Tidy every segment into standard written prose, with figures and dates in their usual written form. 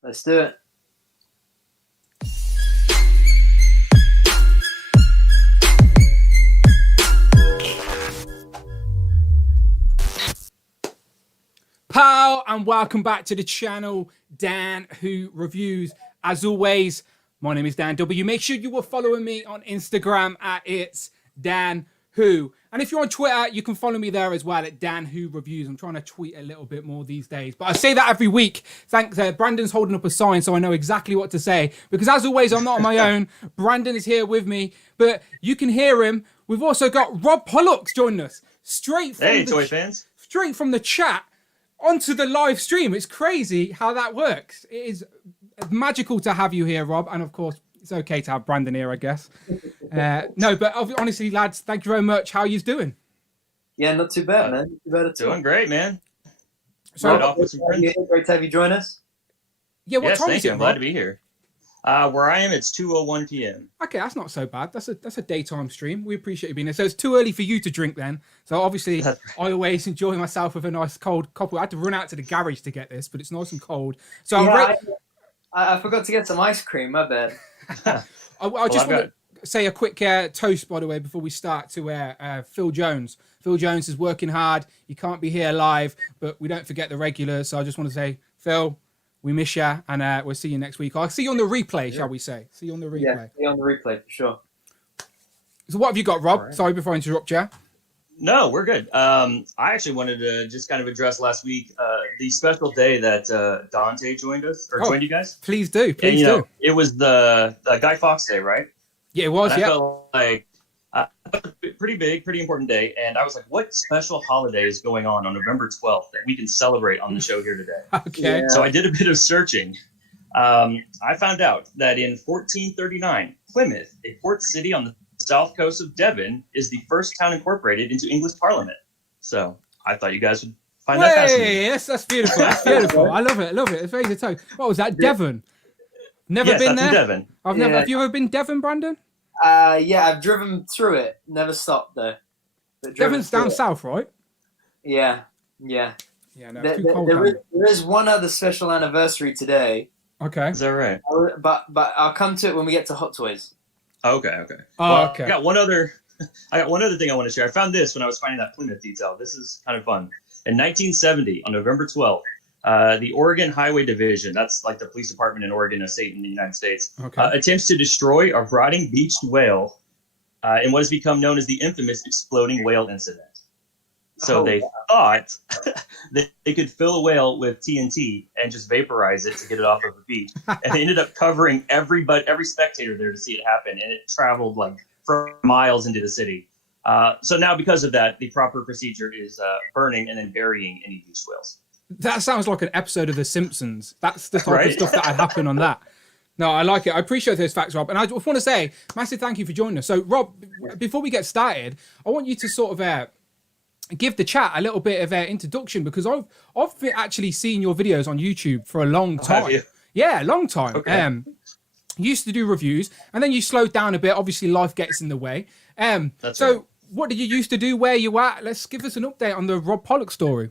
Let's do it. Pow, and welcome back to the channel, Dan Who Reviews. As always, my name is Dan W. Make sure you are following me on Instagram at It's Dan Who. And if you're on Twitter, you can follow me there as well at Dan Who Reviews. I'm trying to tweet a little bit more these days, but I say that every week. Thanks, Brandon's holding up a sign so I know exactly what to say. Because as always, I'm not on my own. Brandon is here with me, but you can hear him. We've also got Rob Pollux joining us straight from Toy fans. Straight from the chat onto the live stream. It's crazy how that works. It is magical to have you here, Rob. And of course, it's okay to have Brandon here, I guess. No, but honestly, lads, thank you very much. How are you doing? Yeah, not too bad, man. Not too bad at all. Doing great, man. So, great to have you join us. Yeah, what time thank is you. it, I'm Rob? glad to be here. Where I am, it's 2:01 p.m. Okay, that's not so bad. That's a daytime stream. We appreciate you being here. So it's too early for you to drink then. So obviously, I always enjoy myself with a nice cold copper. I had to run out to the garage to get this, but it's nice and cold. So yeah, I forgot to get some ice cream. My bad. I just want to say a quick toast, by the way, before we start to Phil Jones. Phil Jones is working hard. You can't be here live, but we don't forget the regulars. So I just want to say, Phil, we miss you, and we'll see you next week. I'll see you on the replay, shall we say? See you on the replay. Yeah, see you on the replay, for sure. So what have you got, Rob? Right. Sorry before I interrupt you. No, we're good. I actually wanted to just kind of address last week the special day that Dante joined us, or joined you guys. Please do. Please and, do. It was the Guy Fawkes Day, right? Yeah, it was, and yeah. I felt like pretty big, pretty important day. And I was like, what special holiday is going on November 12th that we can celebrate on the show here today? Okay. So I did a bit of searching. I found out that in 1439, Plymouth, a port city on the south coast of Devon, is the first town incorporated into English Parliament. So I thought you guys would find that fascinating. Yes, that's beautiful. That's beautiful. I love it. I love it. It's very good. What was that? Devon? Never Yes, been that's there? in Devon. I've never. Have you ever been Devon, Brandon? Yeah, I've driven through it. Never stopped though. Devon's down south, right? Yeah. Yeah, no, it's too cold. There is one other special anniversary today. Okay. Is that right? But I'll come to it when we get to Hot Toys. Okay. Okay. I got one other thing I want to share. I found this when I was finding that Plymouth detail. This is kind of fun. In 1970, on November 12th, the Oregon Highway Division, that's like the police department in Oregon, a state in the United States, attempts to destroy a rotting beached whale in what has become known as the infamous exploding whale incident. So they thought that they could fill a whale with TNT and just vaporize it to get it off of the beach. And they ended up covering every spectator there to see it happen. And it traveled like for miles into the city. So now because of that, the proper procedure is burning and then burying any beached whales. That sounds like an episode of The Simpsons. That's the type of stuff that would happen on that. No, I like it. I appreciate those facts, Rob. And I just want to say, massive thank you for joining us. So, Rob, before we get started, I want you to sort of give the chat a little bit of introduction, because I've actually seen your videos on YouTube for a long time. Have you? Yeah, a long time. Okay. You used to do reviews, and then you slowed down a bit. Obviously, life gets in the way. That's so, right. what did you used to do? Where you at? Let's give us an update on the Rob Pollux story.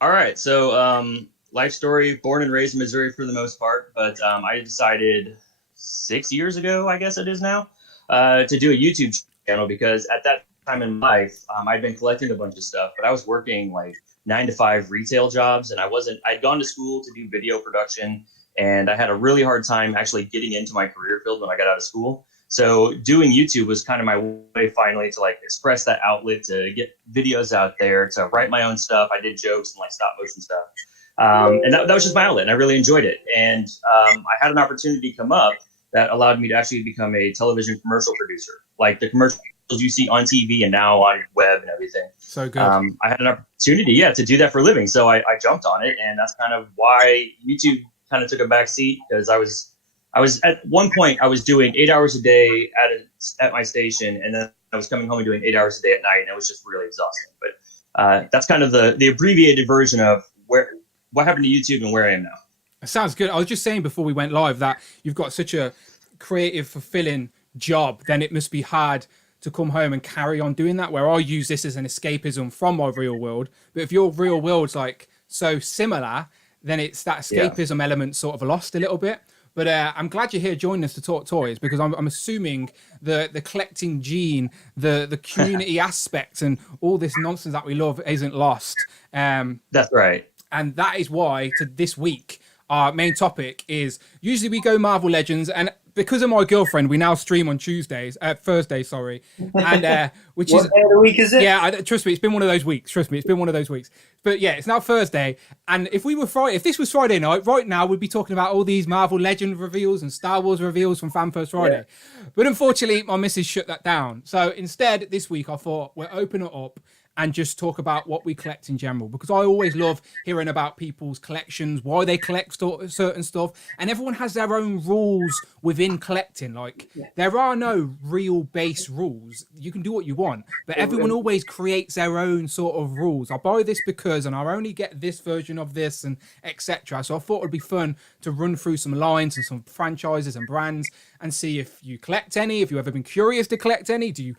All right. So, life story, born and raised in Missouri for the most part. But I decided 6 years ago, I guess it is now, to do a YouTube channel, because at that time in life, I'd been collecting a bunch of stuff, but I was working like 9-to-5 retail jobs, and I'd gone to school to do video production, and I had a really hard time actually getting into my career field when I got out of school. So doing YouTube was kind of my way finally to like express that outlet, to get videos out there, to write my own stuff. I did jokes and like stop motion stuff. And that was just my outlet, and I really enjoyed it. And I had an opportunity come up that allowed me to actually become a television commercial producer, like the commercials you see on TV and now on web and everything. So good. I had an opportunity, to do that for a living. So I jumped on it, and that's kind of why YouTube kind of took a back seat, because I was at one point I was doing 8 hours a day at my station, and then I was coming home and doing 8 hours a day at night, and it was just really exhausting. But that's kind of the abbreviated version of what happened to YouTube and where I am now. It sounds good. I was just saying before we went live that you've got such a creative, fulfilling job, then it must be hard to come home and carry on doing that, where I use this as an escapism from my real world. But if your real world's like so similar, then it's that escapism element sort of lost a little bit. But I'm glad you're here joining us to talk toys, because I'm assuming the collecting gene, the community aspect, and all this nonsense that we love isn't lost. That's right. And that is why this week our main topic is, usually we go Marvel Legends, and because of my girlfriend, we now stream on Thursday, sorry, and which What is day of the week is it? yeah, trust me, it's been one of those weeks. Trust me, it's been one of those weeks. But yeah, it's now Thursday, and if this was Friday night, right now we'd be talking about all these Marvel Legend reveals and Star Wars reveals from Fan First Friday. Yeah. But unfortunately, my missus shut that down. So instead, this week I thought we'll open it up and just talk about what we collect in general, because I always love hearing about people's collections, why they collect certain stuff, and everyone has their own rules within collecting. Like, there are no real base rules. You can do what you want, but everyone always creates their own sort of rules. I buy this because, and I only get this version of this, and etc. So I thought it'd be fun to run through some lines and some franchises and brands and see if you collect any, if you've ever been curious to collect any. Do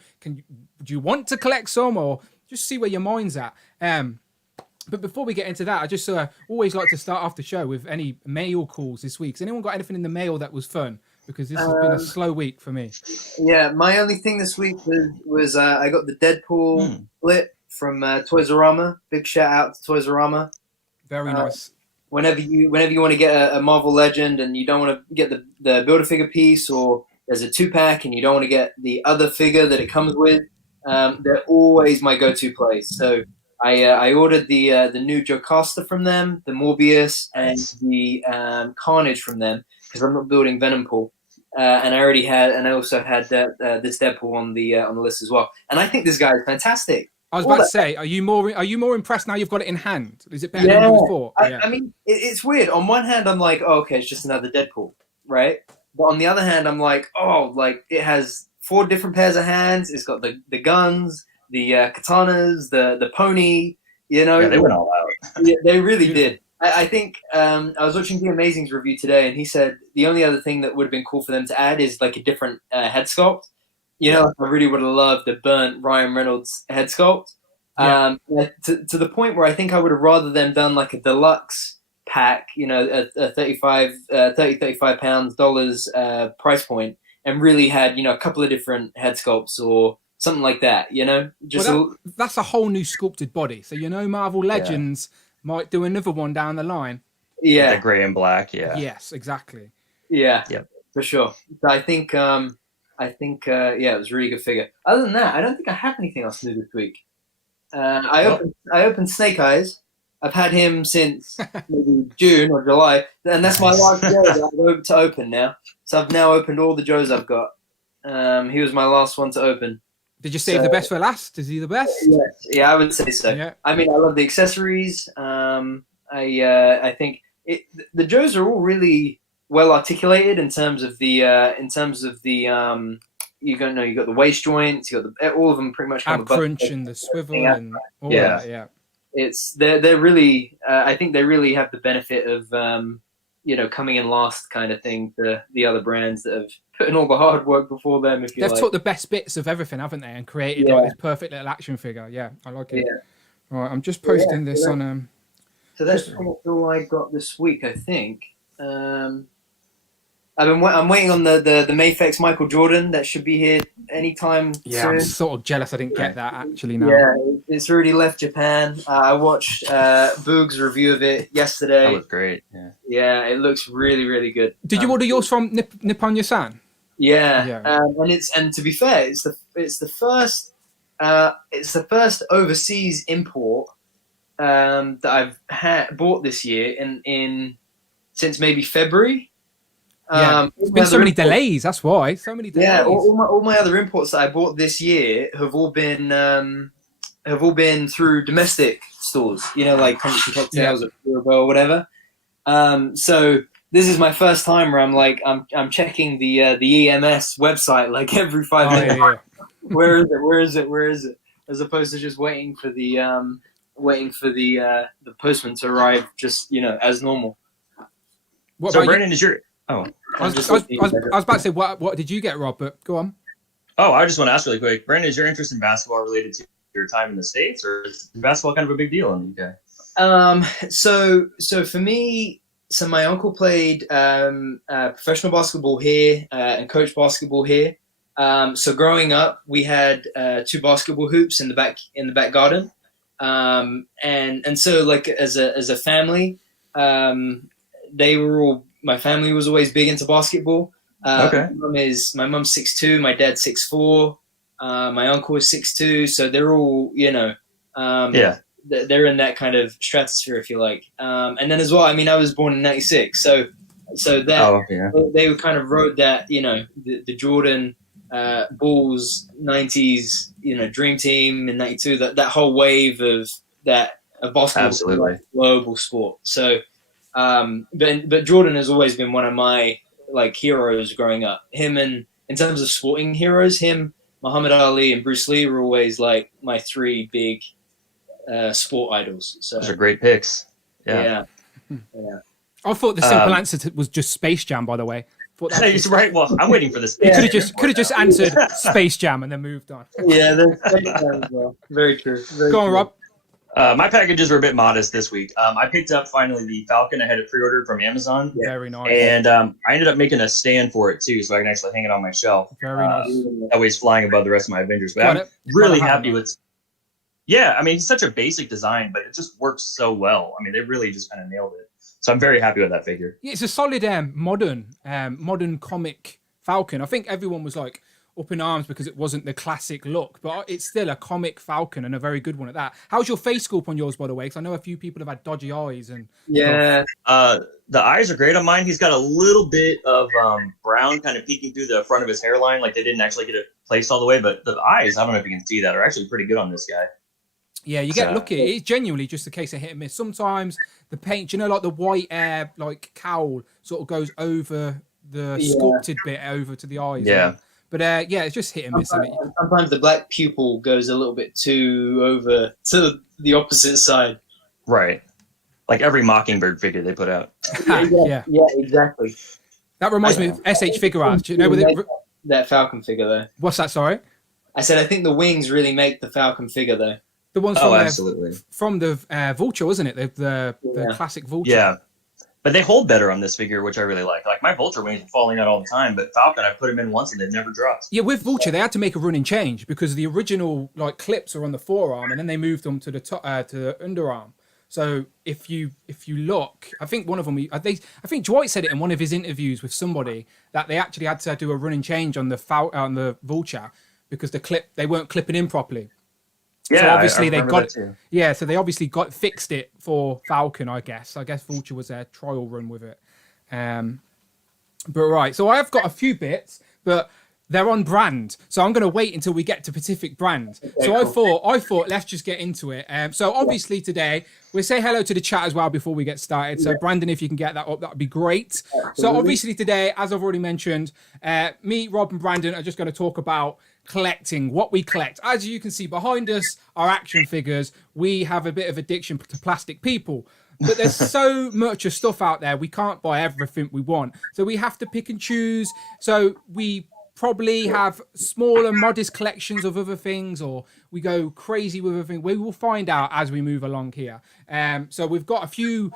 you want to collect some, or just see where your mind's at. But before we get into that, I just always like to start off the show with any mail calls this week. Has anyone got anything in the mail that was fun? Because this has been a slow week for me. Yeah, my only thing this week was I got the Deadpool flip from Toys R Us. Big shout out to Toys R Us. Very nice. Whenever you want to get a Marvel Legend and you don't want to get the Build-A-Figure piece, or there's a 2-pack and you don't want to get the other figure that it comes with, they're always my go-to place. So I ordered the new Jocasta from them, the Morbius, and the Carnage from them, because I'm not building Venom Pool. And I also had this Deadpool on the list as well. And I think this guy is fantastic. I was about to say, are you more impressed now you've got it in hand? Is it better than before? I mean, it's weird. On one hand, I'm like, oh, okay, it's just another Deadpool, right? But on the other hand, I'm like, oh, like it has 4 different pairs of hands. It's got the guns, the katanas, the pony. You know, they went all out. Yeah, they really did. I think I was watching The Amazing's review today, and he said the only other thing that would have been cool for them to add is like a different head sculpt. You know, I really would have loved the burnt Ryan Reynolds head sculpt. Yeah. To the point where I think I would have rather them done like a deluxe pack, you know, a 35 pounds dollars price point, and really had, you know, a couple of different head sculpts or something like that, you know? That's a whole new sculpted body. So, you know, Marvel Legends might do another one down the line. Yeah. The gray and black, yeah. Yes, exactly. Yeah, yep. For sure. So I think, it was a really good figure. Other than that, I don't think I have anything else to do this week. I opened Snake Eyes. I've had him since maybe June or July, and that's my last Joe that I've opened to open now. So I've now opened all the Joes I've got. He was my last one to open. Did you save the best for last? Is he the best? Yes. Yeah, I would say so. Yeah. I mean, I love the accessories. I think the Joes are all really well articulated in terms of the you got the waist joints, you got all of them pretty much ab crunch and the swivel and all that. Yeah. They're really I think they really have the benefit of coming in last kind of thing to the other brands that have put in all the hard work before them. If you they've took the best bits of everything, haven't they, and created like this perfect little action figure. Yeah, I like it. Yeah. All right, I'm just posting this on. So that's all I got this week, I think. I'm waiting on the Mayfex Michael Jordan that should be here anytime soon. I'm sort of jealous I didn't get that actually now. Yeah, it's already left Japan. I watched Boog's review of it yesterday. That was great. Yeah, it looks really, really good. Did you order yours from Nippon-San? Yeah. And to be fair, it's the first overseas import that I've bought this year in since maybe February. There's been so many delays. That's why so many delays. Yeah, all my other imports that I bought this year have all been through domestic stores. You know, like Country Cocktails or whatever. So this is my first time where I'm checking the EMS website like every 5 minutes. Yeah. Where is it? As opposed to just waiting for the postman to arrive, just as normal. So Brandon, is your I was about to say, what did you get, Rob? But go on. Oh, I just want to ask really quick, Brandon, is your interest in basketball related to your time in the States, or is basketball kind of a big deal in the UK? So for me, so my uncle played professional basketball here and coached basketball here. So growing up, we had two basketball hoops in the back garden, and so like as a family, they were all my family was always big into basketball. Okay. My mom's 6'2", my dad's 6'4", my uncle is 6'2", so they're all Yeah. they're in that kind of stratosphere, if you like. And then as well, I mean, I was born in '96, so that they kind of rode that, the Jordan Bulls '90s, Dream Team in '92, that whole wave of basketball, Absolutely. global sport. So, but Jordan has always been one of my like heroes growing up. Him and in terms of sporting heroes, Muhammad Ali, and Bruce Lee were always like my three big sport idols. So those are great picks. Yeah. I thought the simple answer was just Space Jam, by the way. He's right. Well, I'm waiting for this. You could have just answered Space Jam and then moved on. Yeah, there's Space Jam as well. Very true. Go on, Rob. My packages were a bit modest this week. I picked up finally the Falcon. I had it pre-ordered from Amazon. Very nice. And I ended up making a stand for it too, so I can actually hang it on my shelf. Very nice. That way it's flying above the rest of my Avengers. But I'm really happy with. Yeah, I mean, it's such a basic design, but it just works so well. I mean, they really just kind of nailed it. So I'm very happy with that figure. Yeah, it's a solid modern comic Falcon. I think everyone was like up in arms because it wasn't the classic look, but it's still a comic Falcon and a very good one at that. How's your face sculpt on yours, by the way? Because I know a few people have had dodgy eyes and yeah. The eyes are great on mine. He's got a little bit of brown kind of peeking through the front of his hairline, like they didn't actually get it placed all the way. But the eyes, I don't know if you can see that, are actually pretty good on this guy. Yeah, you get lucky. It's genuinely just a case of hit and miss. Sometimes the paint, like the white air, like cowl, sort of goes over the sculpted bit over to the eyes. Yeah. But it's just hit and miss. Sometimes the black pupil goes a little bit too over to the opposite side. Right. Like every Mockingbird figure they put out. Yeah, exactly. That reminds me of SH Figure Arts. Do you know that Falcon figure though? What's that? Sorry. I said I think the wings really make the Falcon figure though. The ones absolutely. From the Vulture, wasn't it? The classic Vulture. Yeah. But they hold better on this figure, which I really like. Like my Vulture wings are falling out all the time, but Falcon, I put them in once and they've never dropped. Yeah, with Vulture, they had to make a running change because the original like clips are on the forearm, and then they moved them to the top, to the underarm. So if you look, I think one of them, I think Dwight said it in one of his interviews with somebody that they actually had to do a running change on the Vulture because they weren't clipping in properly. Yeah, so obviously I they got it. too. Yeah, so they obviously fixed it for Falcon, I guess. I guess Vulture was their trial run with it. But right, so I've got a few bits, but they're on brand. So I'm going to wait until we get to specific brand. Okay, so cool. I thought let's just get into it. So obviously today we'll say hello to the chat as well before we get started. So Brandon, if you can get that up, that would be great. Absolutely. So obviously today, as I've already mentioned, me, Rob, and Brandon are just going to talk about collecting, what we collect. As you can see behind us, our action figures. We have a bit of addiction to plastic people. But there's so much of stuff out there, we can't buy everything we want. So we have to pick and choose. So we probably have smaller, modest collections of other things, or we go crazy with other things. We will find out as we move along here. So we've got a few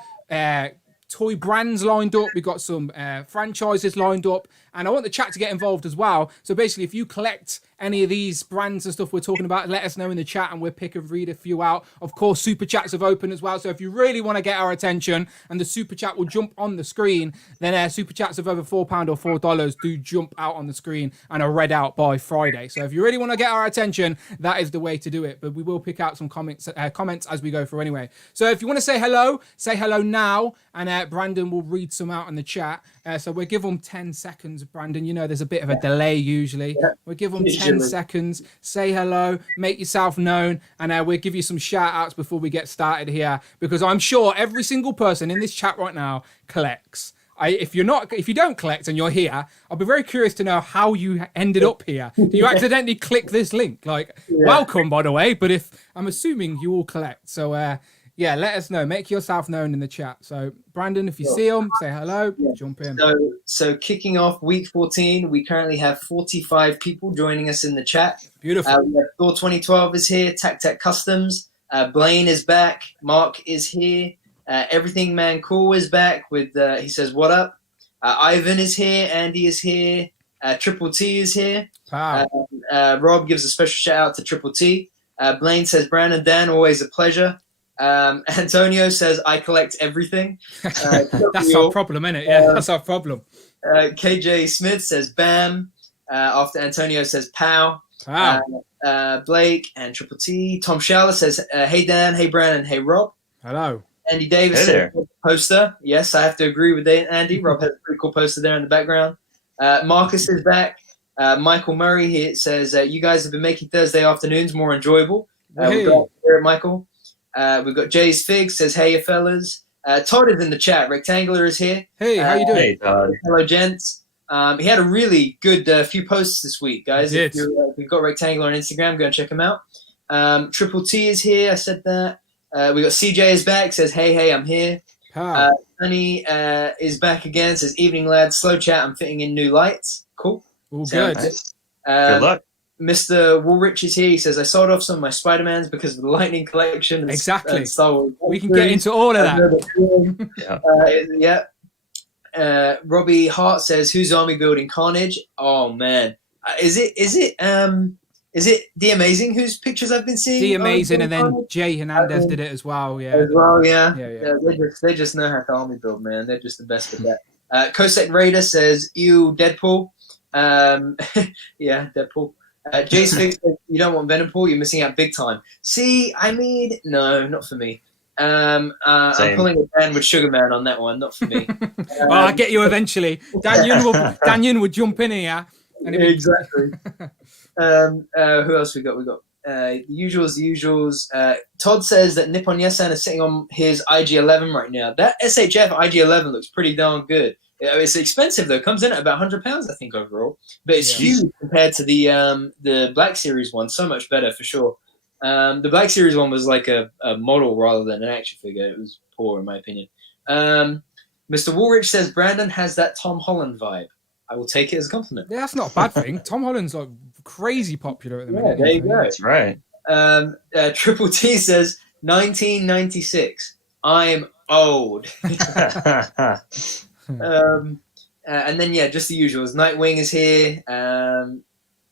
toy brands lined up. We've got some franchises lined up. And I want the chat to get involved as well. So basically, if you collect any of these brands and stuff we're talking about, let us know in the chat and we'll pick and read a few out. Of course, super chats have opened as well. So if you really want to get our attention and the super chat will jump on the screen, then super chats of over £4 or $4 do jump out on the screen and are read out by Friday. So if you really want to get our attention, that is the way to do it. But we will pick out some comments as we go through anyway. So if you want to say hello now, and Brandon will read some out in the chat. So we'll give them 10 seconds, Brandon. You know, there's a bit of a delay usually. We'll give them 10 seconds. Say hello, make yourself known, and we'll give you some shout outs before we get started here, because I'm sure every single person in this chat right now collects. If you don't collect and you're here, I'll be very curious to know how you ended up here. Do you accidentally click this link? Welcome, by the way. But I'm assuming you all collect. So, let us know. Make yourself known in the chat. So, Brandon, if you see them, say hello, jump in. So kicking off week 14, we currently have 45 people joining us in the chat. Beautiful. We have Thor 2012 is here, Tac Tac Customs, Blaine is back. Mark is here. Everything Man Cool is back with, he says, what up? Ivan is here. Andy is here. Triple T is here. Wow. Rob gives a special shout out to Triple T. Blaine says, Brandon, Dan, always a pleasure. Antonio says, I collect everything. That's our problem, isn't it? Yeah, that's our problem. KJ Smith says, bam. After Antonio says, pow. Wow. Blake and Triple T. Tom Schaller says, hey, Dan, hey, Brandon, hey, Rob. Hello. Andy Davis says, poster. Yes, I have to agree with Andy. Rob has a pretty cool poster there in the background. Marcus is back. Michael Murray here says, you guys have been making Thursday afternoons more enjoyable. We've got here, Michael. We've got Jay's Fig says, hey, fellas. Todd is in the chat. Rectangular is here. Hey, how you doing? Hey, Todd. Hello, gents. He had a really good few posts this week, guys. If you've got Rectangular on Instagram, go and check him out. Triple T is here. I said that. We got CJ is back. Says, hey, I'm here. Sunny is back again. Says, evening, lads. Slow chat. I'm fitting in new lights. Cool. All good. Good luck. Mr. Woolrich is here. He says, I sold off some of my Spider-Mans because of the Lightning Collection. And, exactly. Star Wars we can get into all of that. Robbie Hart says, who's army building Carnage? Oh, man. Is it The Amazing whose pictures I've been seeing? The Amazing, and then Jay Hernandez did it as well. Yeah. As well, yeah. They Yeah. just know how to army build, man. They're just the best at that. Cosec Raider says, ew, Deadpool. Yeah, Deadpool. Jace Fix says, you don't want Venompool, you're missing out big time. See, I mean, no, not for me. I'm pulling a Dan with Sugar Man on that one, not for me. Well, I'll get you eventually. Dan Yun would jump in here. Exactly. Who else we got? We got the usuals. Todd says that Nippon Yesan is sitting on his IG-11 right now. That SHF IG-11 looks pretty darn good. It's expensive though. Comes in at about £100, I think, overall. But it's huge compared to the Black Series one. So much better for sure. The Black Series one was like a model rather than an action figure. It was poor in my opinion. Mr. Woolrich says Brandon has that Tom Holland vibe. I will take it as a compliment. Yeah, that's not a bad thing. Tom Holland's like crazy popular at the minute. There you go. That's right. Triple T says 1996. I'm old. And then just the usuals. Nightwing is here.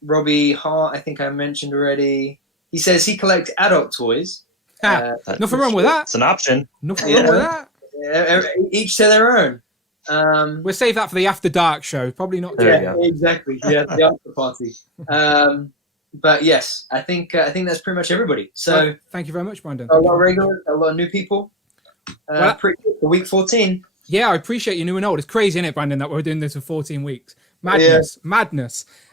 Robbie Hart, I think I mentioned already. He says he collects adult toys. Nothing wrong with that. It's an option. Nothing wrong with that. Each to their own. We'll save that for the After Dark show. Probably not. Exactly. Yeah, the after party. But yes, I think that's pretty much everybody. So well, thank you very much, Brandon. A lot of regulars, a lot of new people. Pretty good for week 14. Yeah, I appreciate you new and old. It's crazy, isn't it, Brandon, that we're doing this for 14 weeks. Madness.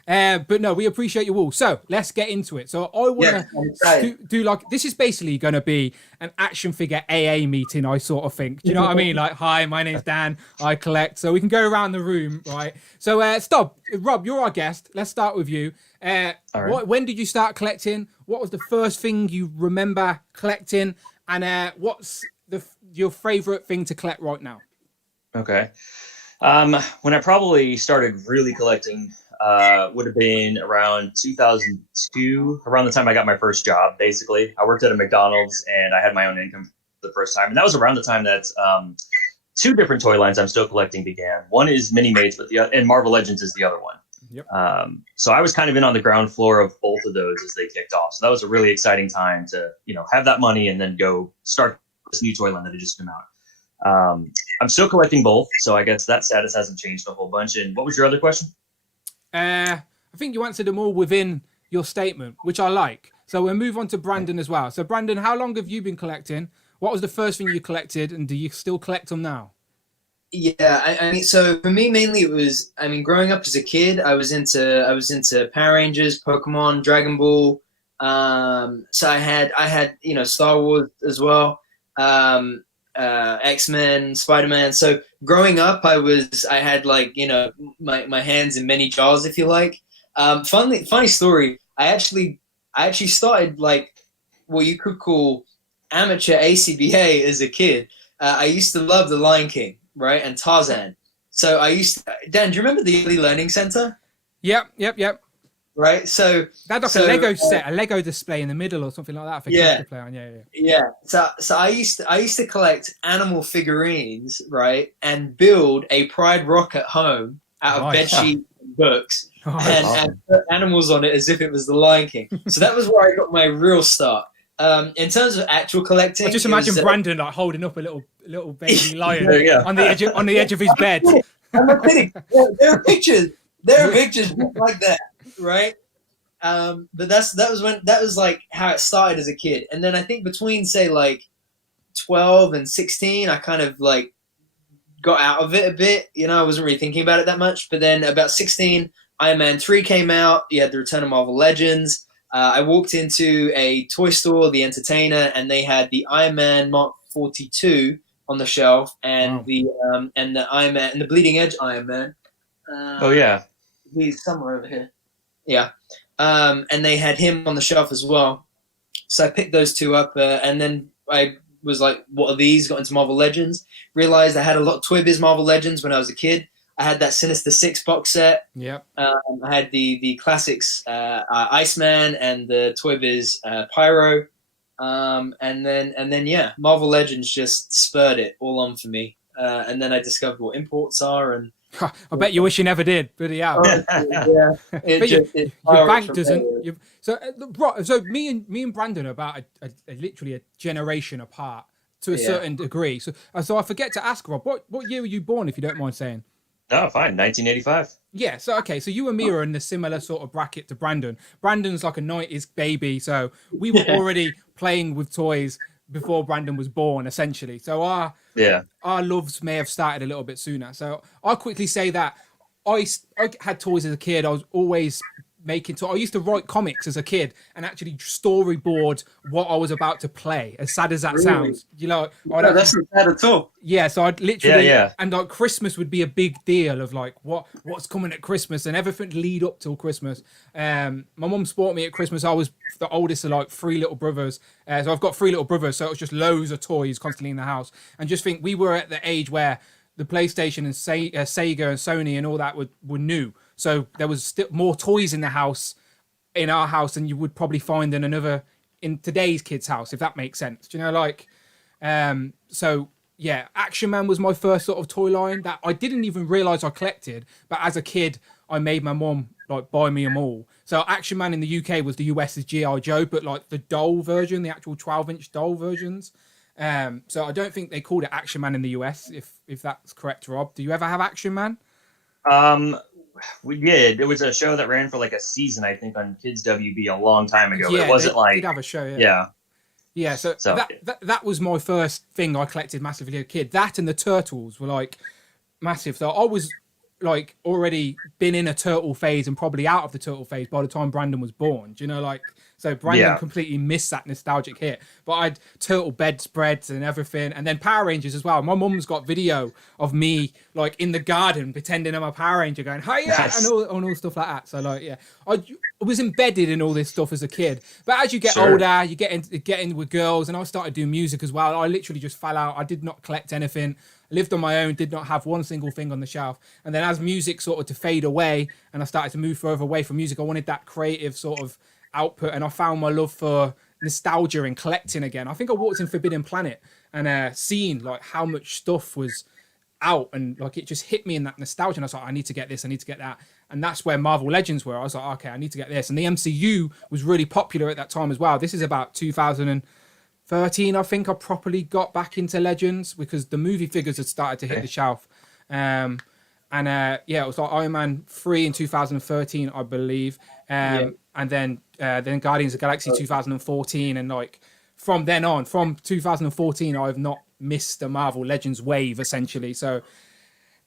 But no, we appreciate you all. So let's get into it. So I want to do like, this is basically going to be an action figure AA meeting, I sort of think. Do you know what I mean? Like, hi, my name's Dan. I collect. So we can go around the room, right? So Rob, you're our guest. Let's start with you. All right. When did you start collecting? What was the first thing you remember collecting? And what's your favorite thing to collect right now? Okay. When I probably started really collecting would have been around 2002, around the time I got my first job, basically. I worked at a McDonald's and I had my own income for the first time. And that was around the time that two different toy lines I'm still collecting began. One is Mini-Mates, and Marvel Legends is the other one. Yep. So I was kind of in on the ground floor of both of those as they kicked off. So that was a really exciting time to, have that money and then go start this new toy line that had just come out. I'm still collecting both, so I guess that status hasn't changed a whole bunch. And what was your other question? I think you answered them all within your statement, which I like. So we'll move on to Brandon as well. So Brandon, how long have you been collecting? What was the first thing you collected, and do you still collect them now? Yeah, I mean, so for me mainly it was, growing up as a kid, I was into Power Rangers, Pokemon, Dragon Ball. So I had Star Wars as well. X-Men, Spider-Man. So growing up, I had my hands in many jars, if you like. Funny story. I actually started like what you could call amateur ACBA as a kid. I used to love The Lion King, right, and Tarzan. So Dan, do you remember the Early Learning Center? Yep. right? So They had like a Lego set, a Lego display in the middle or something like that for kids to play on. Yeah, yeah. Yeah. So I used to collect animal figurines, right, and build a Pride Rock at home out of Nice. bed sheets and books, Nice. and put animals on it as if it was the Lion King. So that was where I got my real start. In terms of actual collecting, I just imagine Brandon like holding up a little baby lion There you go. on the edge of his bed. I'm not kidding. There are pictures. There are pictures like that, right? But that was like how it started as a kid, and then I think between say like 12 and 16, I kind of like got out of it a bit. You know, I wasn't really thinking about it that much. But then about 16, Iron Man 3 came out. You had the Return of Marvel Legends. I walked into a toy store, the Entertainer, and they had the Iron Man Mark 42 on the shelf, and the Iron Man and the Bleeding Edge Iron Man. Oh yeah, He's somewhere over here. Yeah, and they had him on the shelf as well. So I picked those two up, and then I was like, "What are these?" Got into Marvel Legends. Realized I had a lot of Toy Biz Marvel Legends when I was a kid. I had that Sinister Six box set. Yep. I had the classics Iceman and the Toy Biz Pyro, and then yeah, Marvel Legends just spurred it all on for me. And then I discovered what imports are, and I bet you wish you never did, but yeah. yeah, Your bank doesn't. So me and Brandon are about literally a generation apart to a certain degree. So I forget to ask Rob, what year were you born, if you don't mind saying? No, fine. 1985. Yeah, so okay, so you and me are in the similar sort of bracket to Brandon. Brandon's like a 90s baby, so we were already playing with toys before Brandon was born, essentially. So our loves may have started a little bit sooner. So I'll quickly say that I had toys as a kid. I was always making toys. I used to write comics as a kid and actually storyboard what I was about to play, as sad as that sounds. You know, that's not bad at all. Yeah, so I'd literally and like Christmas would be a big deal of like what's coming at Christmas and everything lead up till Christmas. My mum sport me at Christmas. I was the oldest of like three little brothers, so I've got three little brothers, so it was just loads of toys constantly in the house. And just think we were at the age where the PlayStation and Sega and Sony and all that were new, so there was still more toys in our house than you would probably find in today's kid's house, if that makes sense. Do you know, like, so yeah, Action Man was my first sort of toy line that I didn't even realize I collected, but as a kid I made my mom like buy me them all. So Action Man in the UK was the US's G.I. Joe, but like the doll version, the actual 12-inch doll versions. So I don't think they called it Action Man in the US, if that's correct, Rob. Do you ever have Action Man? We did. It was a show that ran for like a season, I think, on Kids WB a long time ago. Yeah, but it wasn't they like did have a show. Yeah. So that was my first thing I collected massively as a kid. That and the Turtles were like massive. So I was like already been in a turtle phase and probably out of the turtle phase by the time Brandon was born. Do you know, like, so Brandon completely missed that nostalgic hit. But I'd turtle bedspreads and everything, and then Power Rangers as well. My mum's got video of me like in the garden pretending I'm a Power Ranger, going hiya, and all stuff like that. So like, yeah, I was embedded in all this stuff as a kid. But as you get older, you get in with girls, and I started doing music as well. I literally just fell out. I did not collect anything. Lived on my own, did not have one single thing on the shelf. And then as music sort of to fade away and I started to move further away from music, I wanted that creative sort of output, and I found my love for nostalgia and collecting again. I think I walked in Forbidden Planet and seen like how much stuff was out, and like it just hit me in that nostalgia, and I was like, I need to get this, I need to get that. And that's where Marvel Legends were. I was like, okay, I need to get this. And the MCU was really popular at that time as well. This is about 2013, I think I properly got back into Legends because the movie figures had started to hit the shelf. It was like Iron Man 3 in 2013, I believe. And then Guardians of the Galaxy 2014. And like from then on, from 2014, I've not missed the Marvel Legends wave, essentially. So,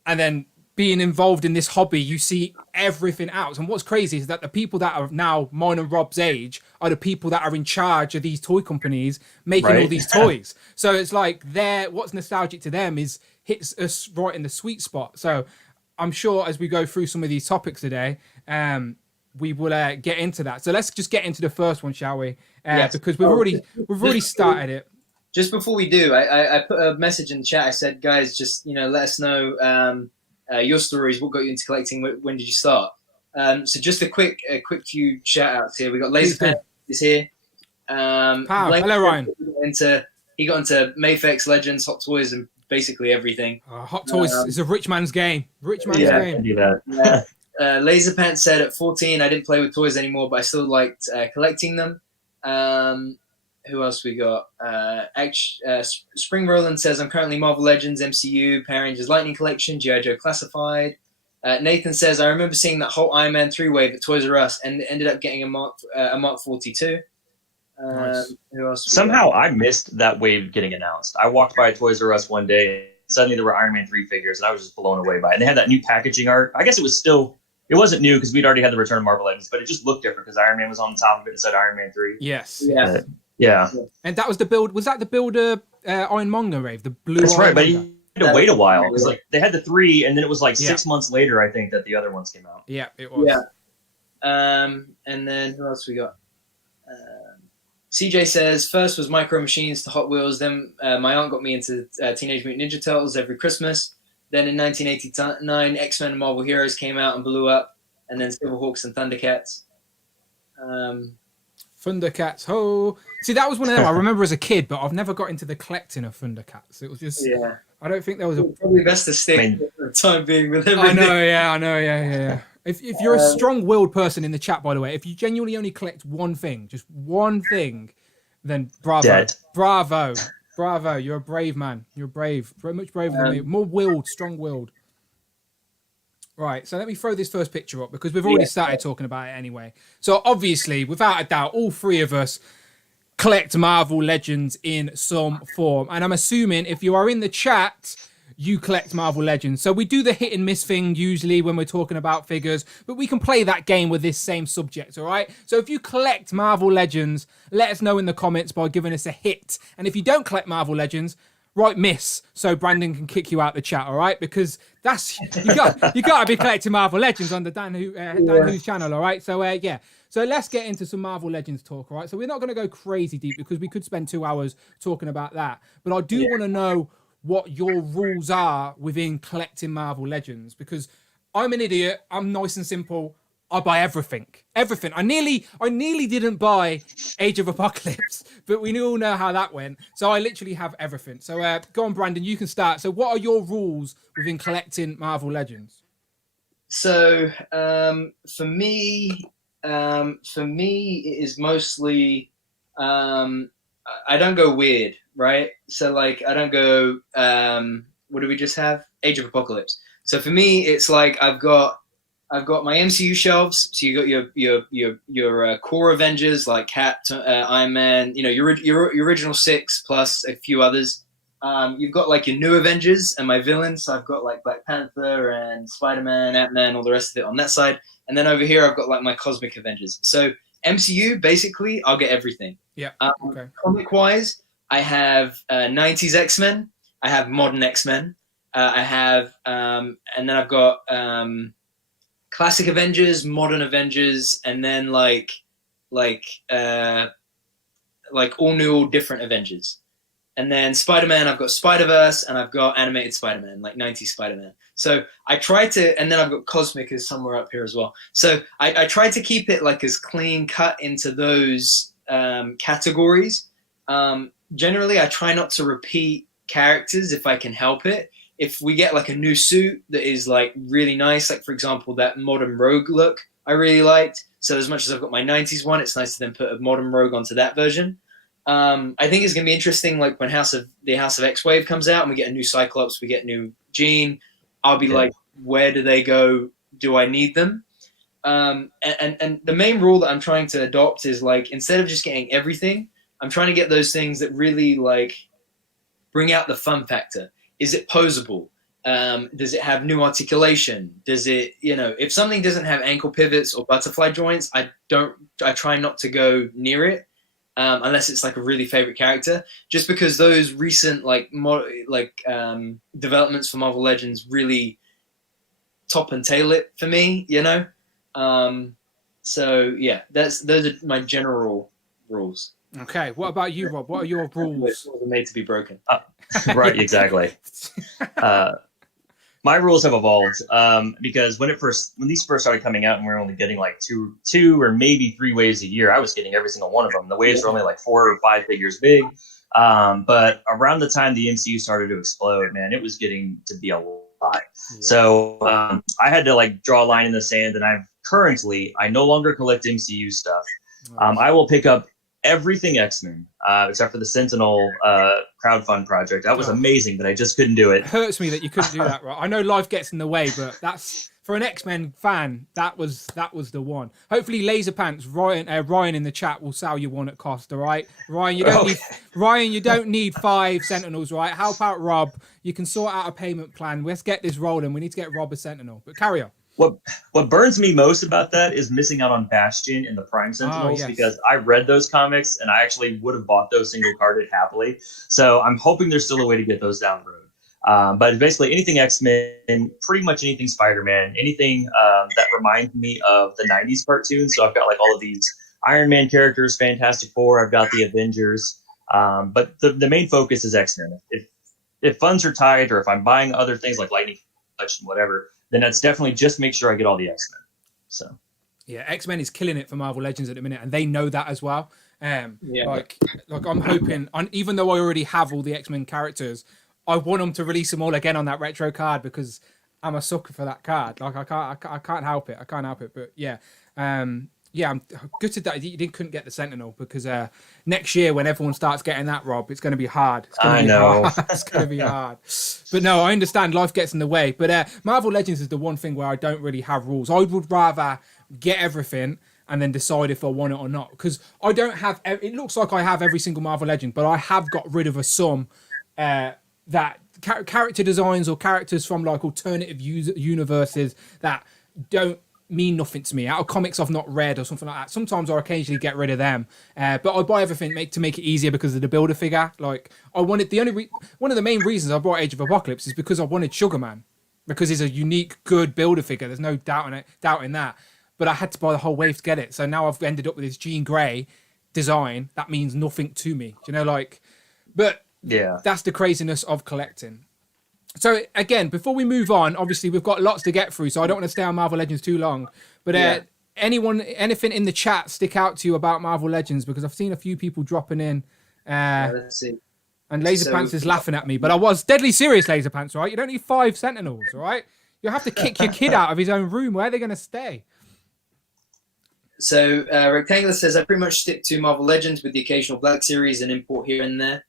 and then being involved in this hobby, you see everything out. And what's crazy is that the people that are now mine and Rob's age are the people that are in charge of these toy companies making all these toys. So it's like what's nostalgic to them hits us right in the sweet spot. So I'm sure as we go through some of these topics today, we will get into that. So let's just get into the first one, shall we? Yes. Because we've already started it. Just before we do, I put a message in the chat. I said, guys, just let us know your stories. What got you into collecting? When did you start? So just a quick few shout outs here. We got Laserpan is here. Hello, Ryan. He got into Mayfex Legends, Hot Toys, and basically everything. Hot Toys is a rich man's game. Rich man's Yeah, game. I do that. Yeah. Laserpants said at 14, I didn't play with toys anymore, but I still liked collecting them. Who else we got? Spring Roland says, I'm currently Marvel Legends, MCU, Power Rangers Lightning Collection, G.I. Joe Classified. Nathan says, I remember seeing that whole Iron Man 3 wave at Toys R Us and ended up getting a Mark 42. Nice. Who else? Somehow I missed that wave getting announced. I walked by Toys R Us one day, and suddenly there were Iron Man 3 figures, and I was just blown away by it. And they had that new packaging art. I guess it wasn't new because we'd already had the Return of Marvel Legends, but it just looked different because Iron Man was on the top of it and said Iron Man 3. Yes. Yeah. Yeah. And that was the build. Was that the builder Ironmonger rave? The blue. That's right, but Ironmonger? you had to wait a while because like they had the 3, and then it was like Yeah. 6 months later, I think, that the other ones came out. Yeah, it was. Yeah. And then who else we got? CJ says, first was Micro Machines to Hot Wheels. Then my aunt got me into Teenage Mutant Ninja Turtles every Christmas. Then in 1989, X-Men and Marvel Heroes came out and blew up. And then Silverhawks and Thundercats. Thundercats. Oh, see, that was one of them I remember as a kid, but I've never got into the collecting of Thundercats. It was just, Yeah. I don't think there was a. Probably best to stick for the time being with everything. I know, yeah. If you're a strong-willed person in the chat, by the way, if you genuinely only collect one thing, just one thing, then bravo, Dead. bravo. You're a brave man. You're brave, very much braver than me. More willed, strong-willed. Right, so let me throw this first picture up because we've already started talking about it anyway. So obviously, without a doubt, all three of us collect Marvel Legends in some form. And I'm assuming if you are in the chat, you collect Marvel Legends. So we do the hit and miss thing usually when we're talking about figures, but we can play that game with this same subject, all right? So if you collect Marvel Legends, let us know in the comments by giving us a hit. And if you don't collect Marvel Legends, write miss so Brandon can kick you out the chat, all right? Because that's you got to be collecting Marvel Legends on the Dan Who's channel, all right? So yeah. So let's get into some Marvel Legends talk, all right? So we're not going to go crazy deep because we could spend 2 hours talking about that. But I do want to know what your rules are within collecting Marvel Legends because I'm an idiot. I'm nice and simple. I buy everything. I nearly didn't buy Age of Apocalypse, but we all know how that went. So I literally have everything. So go on, Brandon, you can start. So what are your rules within collecting Marvel Legends? So for me, it is mostly I don't go weird, right? So like I don't go what do we just have? Age of Apocalypse. So for me, it's like I've got my MCU shelves. So you got your core Avengers like Cap, Iron Man. You know your original 6 plus a few others. You've got like your new Avengers and my villains. So I've got like Black Panther and Spider-Man, Ant-Man, all the rest of it on that side. And then over here I've got like my Cosmic Avengers. So MCU basically I'll get everything. Yeah. Okay. Comic wise, I have 90s X-Men. I have modern X-Men. I have and then I've got classic Avengers, modern Avengers, and then like all new, all different Avengers. And then Spider-Man, I've got Spider-Verse, and I've got animated Spider-Man, like 90s Spider-Man. So I try to, and then I've got Cosmic is somewhere up here as well. So I try to keep it like as clean cut into those categories. Generally, I try not to repeat characters if I can help it. If we get like a new suit that is like really nice, like for example, that modern Rogue look I really liked. So as much as I've got my 90s one, it's nice to then put a modern Rogue onto that version. I think it's going to be interesting, like when the House of X-Wave comes out and we get a new Cyclops, we get a new Jean, I'll be like, where do they go? Do I need them? And the main rule that I'm trying to adopt is like, instead of just getting everything, I'm trying to get those things that really like bring out the fun factor. Is it posable? Does it have new articulation? Does it, if something doesn't have ankle pivots or butterfly joints, I try not to go near it. Unless it's like a really favorite character, just because those recent developments for Marvel Legends really top and tail it for me, So yeah, those are my general rules. Okay, what about you, Rob? What are your rules? Rules are made to be broken. Right, exactly. My rules have evolved because when these first started coming out and we were only getting like two or maybe 3 waves a year, I was getting every single one of them. The waves were only like 4 or 5 figures big. But around the time the MCU started to explode, man, it was getting to be a lot. Yeah. So I had to like draw a line in the sand, and I no longer collect MCU stuff. I will pick up everything X-Men except for the Sentinel crowdfund project. That was amazing, but I just couldn't do it. It hurts me that you couldn't do that, right? I know life gets in the way, but that's for an X-Men fan. That was the one. Hopefully, Laser Pants Ryan in the chat will sell you one at cost. All right, Ryan, you don't need 5 Sentinels, right? Help out Rob. You can sort out a payment plan. Let's get this rolling. We need to get Rob a Sentinel. But carry on. What burns me most about that is missing out on Bastion and the Prime Sentinels, because I read those comics and I actually would have bought those single carded happily. So I'm hoping there's still a way to get those down the road. But basically anything X-Men, pretty much anything Spider-Man, anything that reminds me of the 90s cartoons. So I've got like all of these Iron Man characters, Fantastic Four, I've got the Avengers. But the main focus is X-Men. If funds are tight, or if I'm buying other things like Lightning Touch and whatever, then that's definitely just make sure I get all the X-Men. So yeah, X-Men is killing it for Marvel Legends at the minute, and they know that as well. Like I'm hoping, even though I already have all the X-Men characters, I want them to release them all again on that retro card, because I'm a sucker for that card. Like I can't help it. But yeah, I'm gutted that you couldn't get the Sentinel, because next year when everyone starts getting that, Rob, it's going to be hard. I know. It's going to be hard. But no, I understand life gets in the way. But Marvel Legends is the one thing where I don't really have rules. I would rather get everything and then decide if I want it or not, because I don't have. It looks like I have every single Marvel Legend, but I have got rid of some that character designs or characters from like alternative universes that don't mean nothing to me. Out of comics I've not read or something like that. Sometimes I occasionally get rid of them, but I buy everything to make it easier because of the builder figure. Like I wanted one of the main reasons I bought Age of Apocalypse is because I wanted Sugarman, because he's a unique good builder figure. There's no doubting that. But I had to buy the whole wave to get it. So now I've ended up with this Jean Grey design that means nothing to me. Do you know, like, but yeah, that's the craziness of collecting. So again, before we move on, obviously we've got lots to get through, so I don't want to stay on Marvel Legends too long. But anything in the chat stick out to you about Marvel Legends? Because I've seen a few people dropping in. Let's see. And Laser Pants is laughing at me, but I was deadly serious, Laser Pants, right? You don't need 5 Sentinels, all right? You'll have to kick your kid out of his own room. Where are they going to stay? So Rectangular says, I pretty much stick to Marvel Legends with the occasional Black Series and import here and there.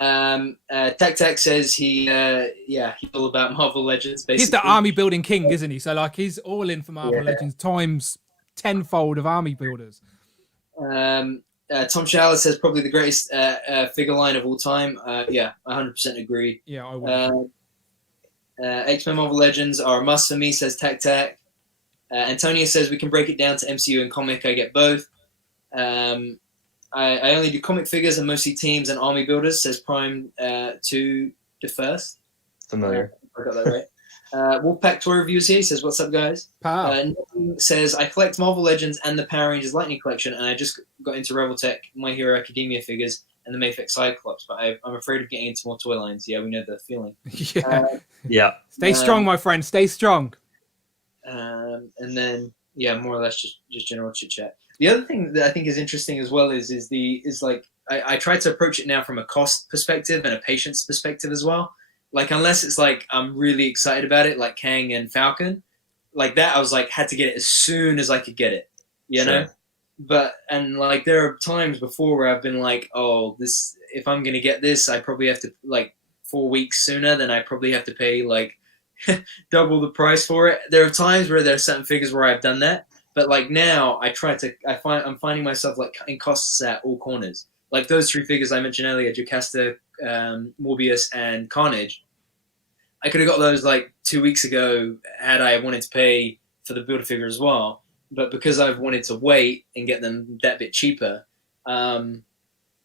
Tac says he's all about Marvel Legends. Basically, he's the army building king, isn't he? So like he's all in for Marvel Legends times tenfold of army builders. Tom Schaller says probably the greatest figure line of all time. 100% agree. Yeah, I would. X-Men Marvel Legends are a must for me, says Tac. Antonia says we can break it down to MCU and comic. I get both. I only do comic figures and mostly teams and army builders, says Prime 2 to first. Familiar. I got that right. Wolfpack Toy Reviews here. He says, what's up, guys? Nathan says, I collect Marvel Legends and the Power Rangers Lightning Collection, and I just got into Revoltech, My Hero Academia figures, and the Mayfix Cyclops, but I'm afraid of getting into more toy lines. Yeah, we know the feeling. Yeah. Stay strong, my friend. Stay strong. And then, more or less just general chit-chat. The other thing that I think is interesting as well is I try to approach it now from a cost perspective and a patience perspective as well. Like, unless it's like I'm really excited about it, like Kang and Falcon, like that, I was like, had to get it as soon as I could get it, you know? But, and like, there are times before where I've been like, oh, this, if I'm going to get this, I probably have to, like, 4 weeks sooner, then I probably have to pay, like, double the price for it. There are times where there are certain figures where I've done that. But like now, I'm finding myself like cutting costs at all corners. Like those 3 figures I mentioned earlier, Jocasta, Morbius, and Carnage. I could have got those like 2 weeks ago had I wanted to pay for the builder figure as well. But because I've wanted to wait and get them that bit cheaper,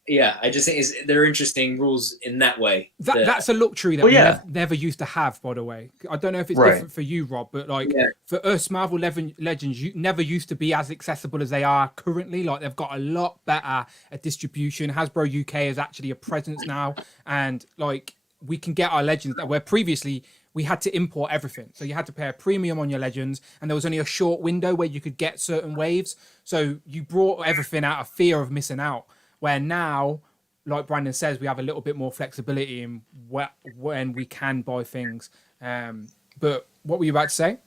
I just think there are interesting rules in that way. That's a luxury that we never used to have, by the way. I don't know if it's different for you, Rob, but like for us, Marvel Legends never used to be as accessible as they are currently. Like they've got a lot better at distribution. Hasbro UK is actually a presence now, and like we can get our Legends where previously we had to import everything. So you had to pay a premium on your Legends, and there was only a short window where you could get certain waves. So you brought everything out of fear of missing out. Where now, like Brandon says, we have a little bit more flexibility in when we can buy things. But what were you about to say?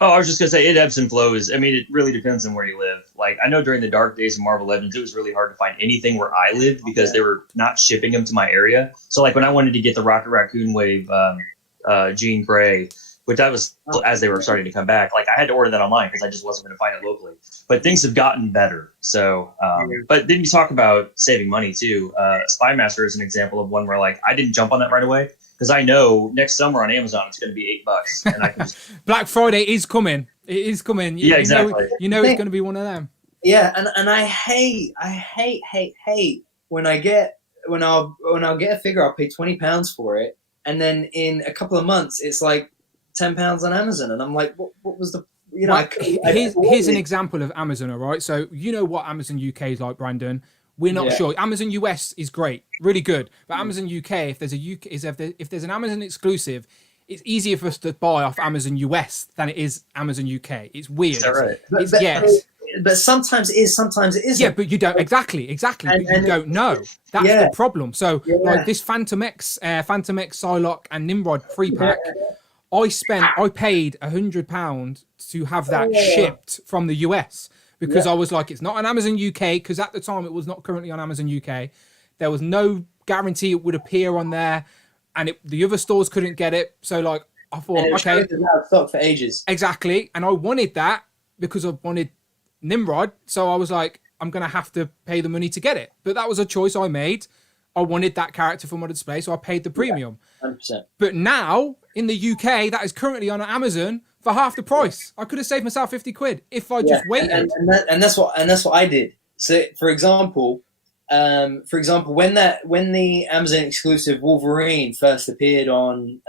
Oh, I was just gonna say it ebbs and flows. I mean, it really depends on where you live. Like, I know during the dark days of Marvel Legends, it was really hard to find anything where I lived because they were not shipping them to my area. So, like, when I wanted to get the Rocket Raccoon Wave, Jean Grey, which that was as they were starting to come back, like I had to order that online because I just wasn't going to find it locally. But things have gotten better. So, but then you talk about saving money too. Spy Master is an example of one where like I didn't jump on that right away. Because I know next summer on Amazon it's going to be $8, and I can just... Black Friday is coming. It is coming. Yeah, exactly. You know it's going to be one of them. Yeah, and I hate when I'll get a figure, I'll pay £20 for it, and then in a couple of months it's like £10 on Amazon, and I'm like, what was the here's an example of Amazon, all right? So you know what Amazon UK is like, Brandon. We're not sure. Amazon US is great, really good. But Amazon UK, if there's an Amazon exclusive, it's easier for us to buy off Amazon US than it is Amazon UK. It's weird. Is that right? But sometimes it is, sometimes it isn't. Yeah, but you don't exactly. But you don't know. That's the problem. So like this Phantom X, Psylocke, and Nimrod 3-pack. I paid £100 to have that shipped from the US. Because I was like, it's not on Amazon UK, because at the time it was not currently on Amazon UK. There was no guarantee it would appear on there, and the other stores couldn't get it. So like, I thought, okay, it was out of stock for ages. Exactly, and I wanted that because I wanted Nimrod. So I was like, I'm gonna have to pay the money to get it. But that was a choice I made. I wanted that character for my display, so I paid the premium. 100%. But now in the UK, that is currently on Amazon for half the price. I could have saved myself £50 if I just waited. And that's what I did. So, for example, when the Amazon exclusive Wolverine first appeared on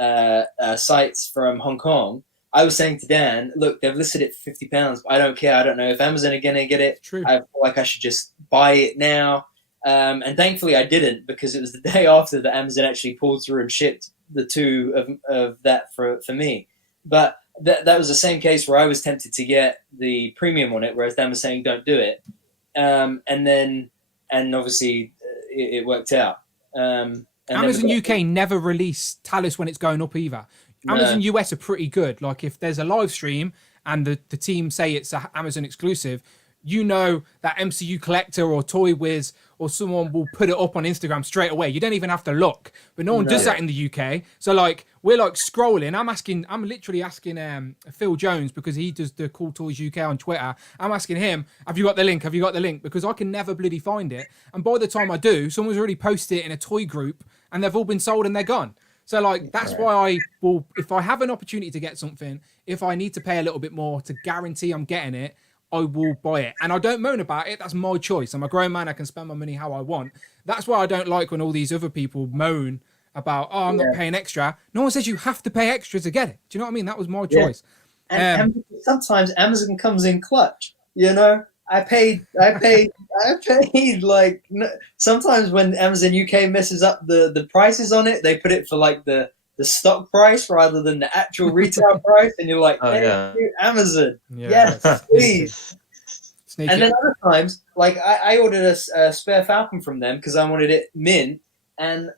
sites from Hong Kong, I was saying to Dan, "Look, they've listed it for £50. But I don't care. I don't know if Amazon are going to get it. True. I feel like I should just buy it now." And thankfully, I didn't, because it was the day after that Amazon actually pulled through and shipped the two of that for me. But that was the same case where I was tempted to get the premium on it, whereas Dan was saying don't do it, and obviously it worked out. Amazon UK never release Talus when it's going up either. Amazon US are pretty good. Like if there's a live stream and the team say it's an Amazon exclusive, you know that MCU Collector or Toy Wiz or someone will put it up on Instagram straight away. You don't even have to look. But no one does that in the UK. So like we're like scrolling. I'm literally asking Phil Jones, because he does the Cool Toys UK on Twitter. I'm asking him, have you got the link? Have you got the link? Because I can never bloody find it. And by the time I do, someone's already posted it in a toy group and they've all been sold and they're gone. So like that's why I will, if I have an opportunity to get something, if I need to pay a little bit more to guarantee I'm getting it, I will buy it. And I don't moan about it. That's my choice. I'm a grown man. I can spend my money how I want. That's why I don't like when all these other people moan about, oh, I'm not paying extra. No one says you have to pay extra to get it. Do you know what I mean? That was my choice. And sometimes Amazon comes in clutch, you know? I paid like, sometimes when Amazon UK messes up the prices on it, they put it for like the stock price rather than the actual retail price, and you're like, you, Amazon, yes, please. Sneaky. And then other times, like I ordered a spare Falcon from them because I wanted it mint, and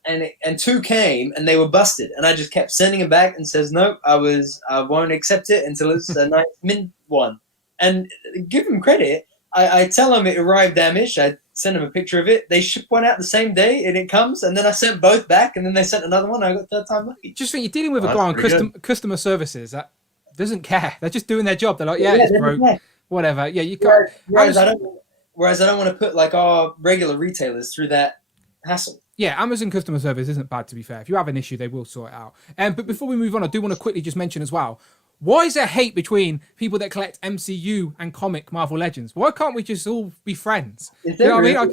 two came and they were busted, and I just kept sending them back and says, nope, I won't accept it until it's a nice mint one. And give them credit, I tell them it arrived damaged. I send them a picture of it. They ship one out the same day, and it comes. And then I sent both back, and then they sent another one. I got third time lucky. Just think, you're dealing with a guy on customer services that doesn't care. They're just doing their job. They're like, it's broke, whatever. Yeah, you can't. Whereas I don't want to put like our regular retailers through that hassle. Yeah, Amazon customer service isn't bad, to be fair. If you have an issue, they will sort it out. But before we move on, I do want to quickly just mention as well, why is there hate between people that collect MCU and comic Marvel Legends? Why can't we just all be friends? You know what I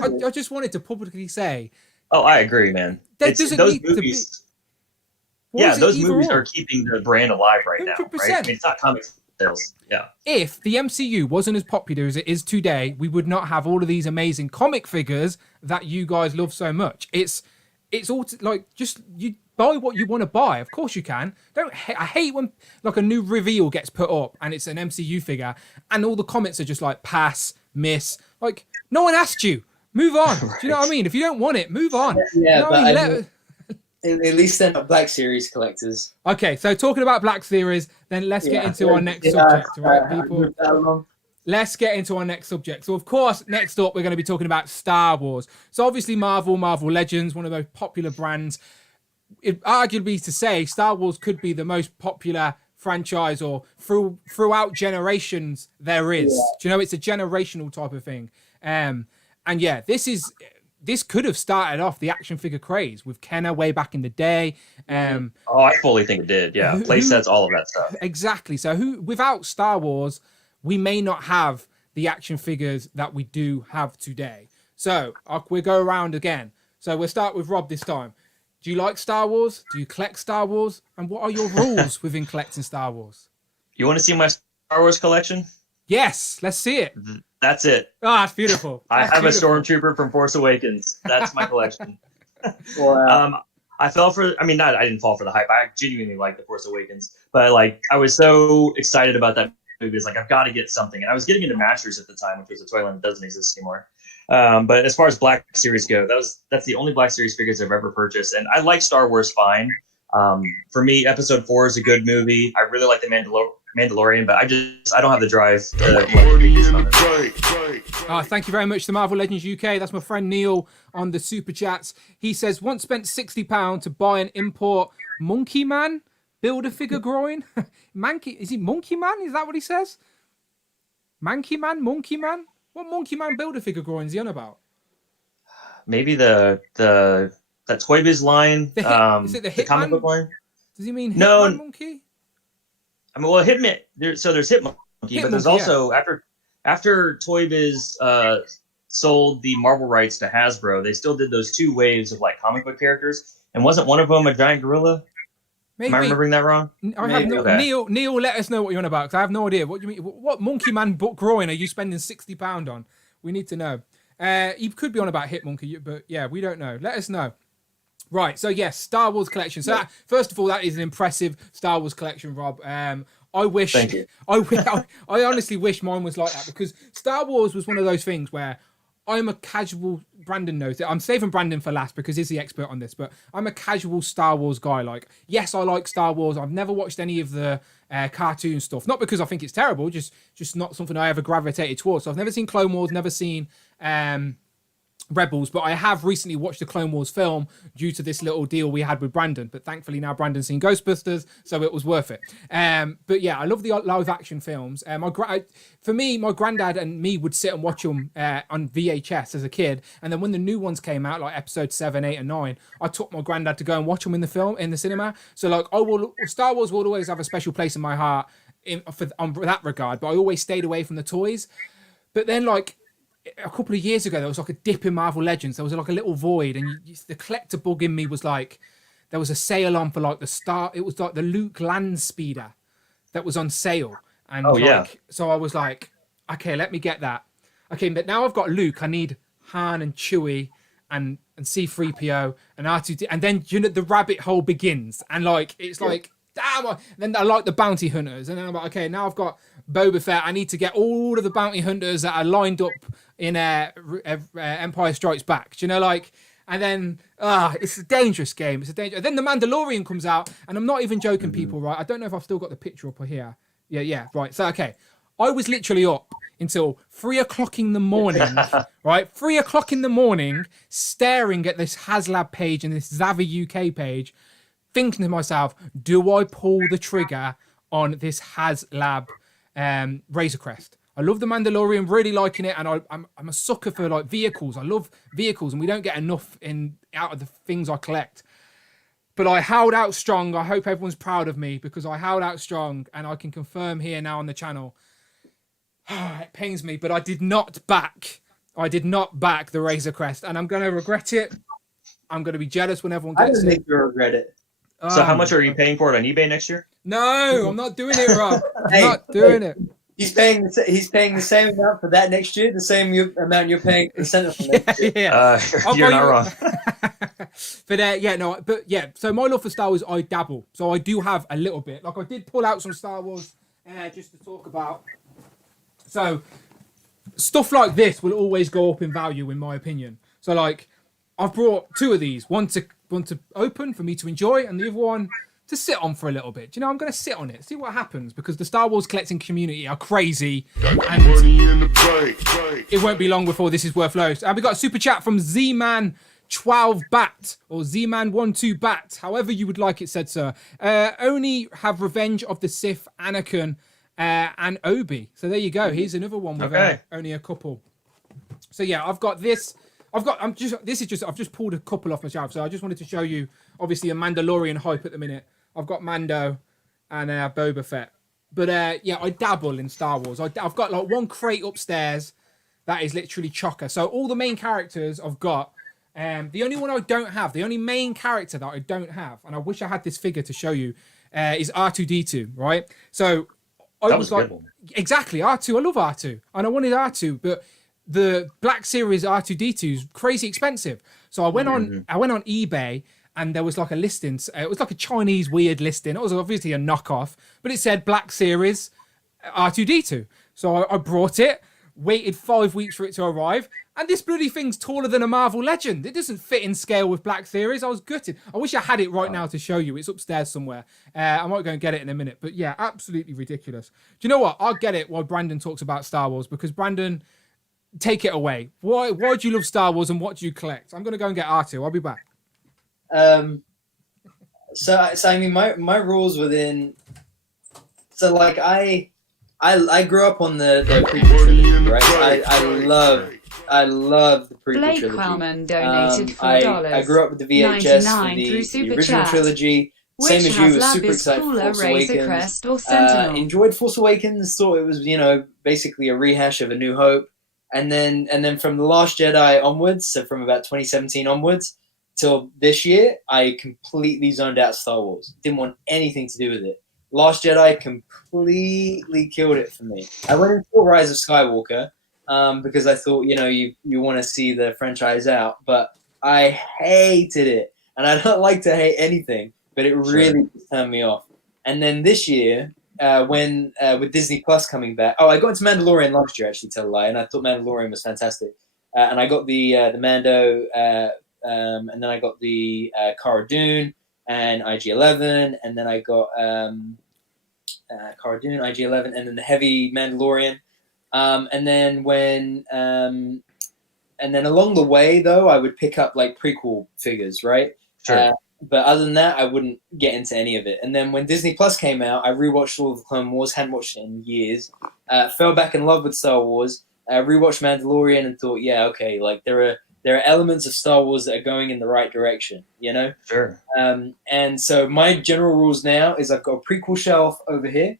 mean? I just wanted to publicly say. Oh, I agree, man. That doesn't need to be. Those movies are keeping the brand alive right 100%. Now. Right? I mean, it's not comic sales. Yeah. If the MCU wasn't as popular as it is today, we would not have all of these amazing comic figures that you guys love so much. It's all like just you. buy what you want to buy. Of course you can. I hate when like a new reveal gets put up and it's an MCU figure and all the comments are just like pass, miss. Like no one asked you. Move on. Do you know what I mean? If you don't want it, move on. Yeah, you know but at least they're not Black Series collectors. Okay, so talking about Black Series, then let's get into our next subject, right, people? Let's get into our next subject. So, of course, next up, we're going to be talking about Star Wars. So, obviously, Marvel Legends, one of those popular brands. It, arguably to say, Star Wars could be the most popular franchise or throughout generations there is. Yeah. Do you know, it's a generational type of thing. And yeah, this could have started off the action figure craze with Kenner way back in the day. I fully think it did. Yeah, play sets, all of that stuff. Exactly. So without Star Wars, we may not have the action figures that we do have today. So we'll go around again. So we'll start with Rob this time. Do you like Star Wars? Do you collect Star Wars? And what are your rules within collecting Star Wars? You want to see my Star Wars collection? Yes, let's see it. That's it. Ah, it's beautiful. I have a Stormtrooper from Force Awakens. That's my collection. I fell for, I didn't fall for the hype. I genuinely like The Force Awakens, but like, I was so excited about that movie. It's like, I've got to get something. And I was getting into Masters at the time, which was a toy line that doesn't exist anymore. But as far as Black Series go, that's the only Black Series figures I've ever purchased. And I like Star Wars fine. For me, Episode 4 is a good movie. I really like the Mandalorian, but I don't have the drive to thank you very much to Marvel Legends UK. That's my friend Neil on the super chats. He says once spent £60 to buy an import Monkey Man Build-A-Figure groin. Is he Monkey Man? Is that what he says? Monkey Man? What Monkey Man Build-A-Figure groin is he on about? Maybe that Toy Biz line. Is it the Hitman comic book line? Does he mean Hitman Monkey? Hitman. There's Hitmonkey, but there's also after Toy Biz sold the Marvel rights to Hasbro, they still did those 2 waves of like comic book characters, and wasn't one of them a giant gorilla? Maybe. Am I remembering that wrong? Neil, let us know what you're on about, because I have no idea. What do you mean? What Monkey Man groin are you spending £60 on? We need to know. He could be on about Hitmonkey, but yeah, we don't know. Let us know. Right, so yes, Star Wars collection. So first of all, that is an impressive Star Wars collection, Rob. I wish, Thank you. I honestly wish mine was like that, because Star Wars was one of those things where I'm a casual, Brandon knows it. I'm saving Brandon for last because he's the expert on this, but I'm a casual Star Wars guy. Like, yes, I like Star Wars. I've never watched any of the cartoon stuff. Not because I think it's terrible, just not something I ever gravitated towards. So I've never seen Clone Wars, never seen Rebels, but I have recently watched the Clone Wars film due to this little deal we had with Brandon. But thankfully now Brandon's seen Ghostbusters, so it was worth it. But yeah, I love the live action films. For me, my granddad and me would sit and watch them on VHS as a kid, and then when the new ones came out, like episode 7, 8, and 9, I took my granddad to go and watch them in the cinema. So like, Star Wars will always have a special place in my heart on that regard. But I always stayed away from the toys. But then like, a couple of years ago, there was like a dip in Marvel Legends. There was like a little void, and the collector bug in me was like, there was a sale on for like it was like the Luke Land Speeder that was on sale. And so I was like, okay, let me get that. Okay, but now I've got Luke, I need Han and Chewie and C-3PO and R2D, and then the rabbit hole begins, and like it's like, damn. Then I like the bounty hunters, and then I'm like, okay, now I've got Boba Fett. I need to get all of the bounty hunters that are lined up in Empire Strikes Back. Do you know, like, and then it's a dangerous game. Then the Mandalorian comes out, and I'm not even joking, people. Right? I don't know if I've still got the picture up here. Yeah, right. So okay, I was literally up until 3 o'clock in the morning, right? 3 o'clock in the morning, staring at this HasLab page and this Zavi UK page, thinking to myself, do I pull the trigger on this HasLab Razor Crest? I love the Mandalorian, really liking it, and I'm a sucker for like vehicles. I love vehicles, and we don't get enough out of the things I collect. But I held out strong. I hope everyone's proud of me, because I held out strong, and I can confirm here now on the channel. It pains me, but I did not back the Razor Crest, and I'm going to regret it. I'm going to be jealous when everyone gets it. I don't think you'll regret it. So how much are you paying for it on eBay next year? No, I'm not doing it, Rob. I'm not doing it. He's paying the same amount for that next year, the same amount you're paying for the Sentinel next year. Yeah. You're not wrong. But yeah, no, but yeah. So my love for Star Wars, I dabble. So I do have a little bit. Like I did pull out some Star Wars just to talk about. So stuff like this will always go up in value, in my opinion. So like, I've brought two of these. One to open for me to enjoy, and the other one to sit on for a little bit. You know, I'm going to sit on it, see what happens, because the Star Wars collecting community are crazy. And it won't be long before this is worth loads. And we got a super chat from Z-Man12Bat, or Z-Man12Bat, however you would like it said, sir. Only have Revenge of the Sith, Anakin, and Obi. So there you go. Here's another one with only a couple. So yeah, I've got this. I've just pulled a couple off my shelf. So I just wanted to show you, obviously, a Mandalorian hype at the minute. I've got Mando and Boba Fett. But yeah, I dabble in Star Wars. I've got like one crate upstairs that is literally chocker. So all the main characters I've got. The only one I don't have, the only main character that I don't have, and I wish I had this figure to show you, is R2-D2, right? So I was like, exactly, R2. I love R2, and I wanted R2, but the Black Series R2-D2 is crazy expensive. So I went on eBay, and there was like a listing. It was like a Chinese weird listing. It was obviously a knockoff, but it said Black Series R2-D2. So I brought it, waited 5 weeks for it to arrive, and this bloody thing's taller than a Marvel Legend. It doesn't fit in scale with Black Series. I was gutted. I wish I had it right now to show you. It's upstairs somewhere. I might go and get it in a minute. But yeah, absolutely ridiculous. Do you know what? I'll get it while Brandon talks about Star Wars, because Brandon, take it away. Why do you love Star Wars and what do you collect? I'm going to go and get R2. I'll be back. So I mean, my rules within. So like I grew up on the prequel trilogy, right? I love the prequel Blake trilogy. Wellman donated $4. I grew up with the VHS for the original trilogy. Same as you, was super excited for Force Awakens. Crest or Sentinel? Enjoyed Force Awakens. Thought it was basically a rehash of A New Hope. And then from The Last Jedi onwards, so from about 2017 onwards till this year, I completely zoned out Star Wars. Didn't want anything to do with it. Last Jedi completely killed it for me. I went into Rise of Skywalker because I thought, you want to see the franchise out, but I hated it. And I don't like to hate anything, but it really turned me off. And then this year, when with Disney Plus coming back, I got into Mandalorian last year, actually, tell a lie, and I thought Mandalorian was fantastic. And I got the Mando, and then I got the Cara Dune and IG-11, and then I got Cara Dune, IG-11, and then the Heavy Mandalorian. And then along the way, though, I would pick up like prequel figures, right? Sure. But other than that, I wouldn't get into any of it. And then when Disney Plus came out, I rewatched all of the Clone Wars, hadn't watched it in years, fell back in love with Star Wars, rewatched Mandalorian and thought, yeah, okay, like there are elements of Star Wars that are going in the right direction, Sure. And so my general rules now is I've got a prequel shelf over here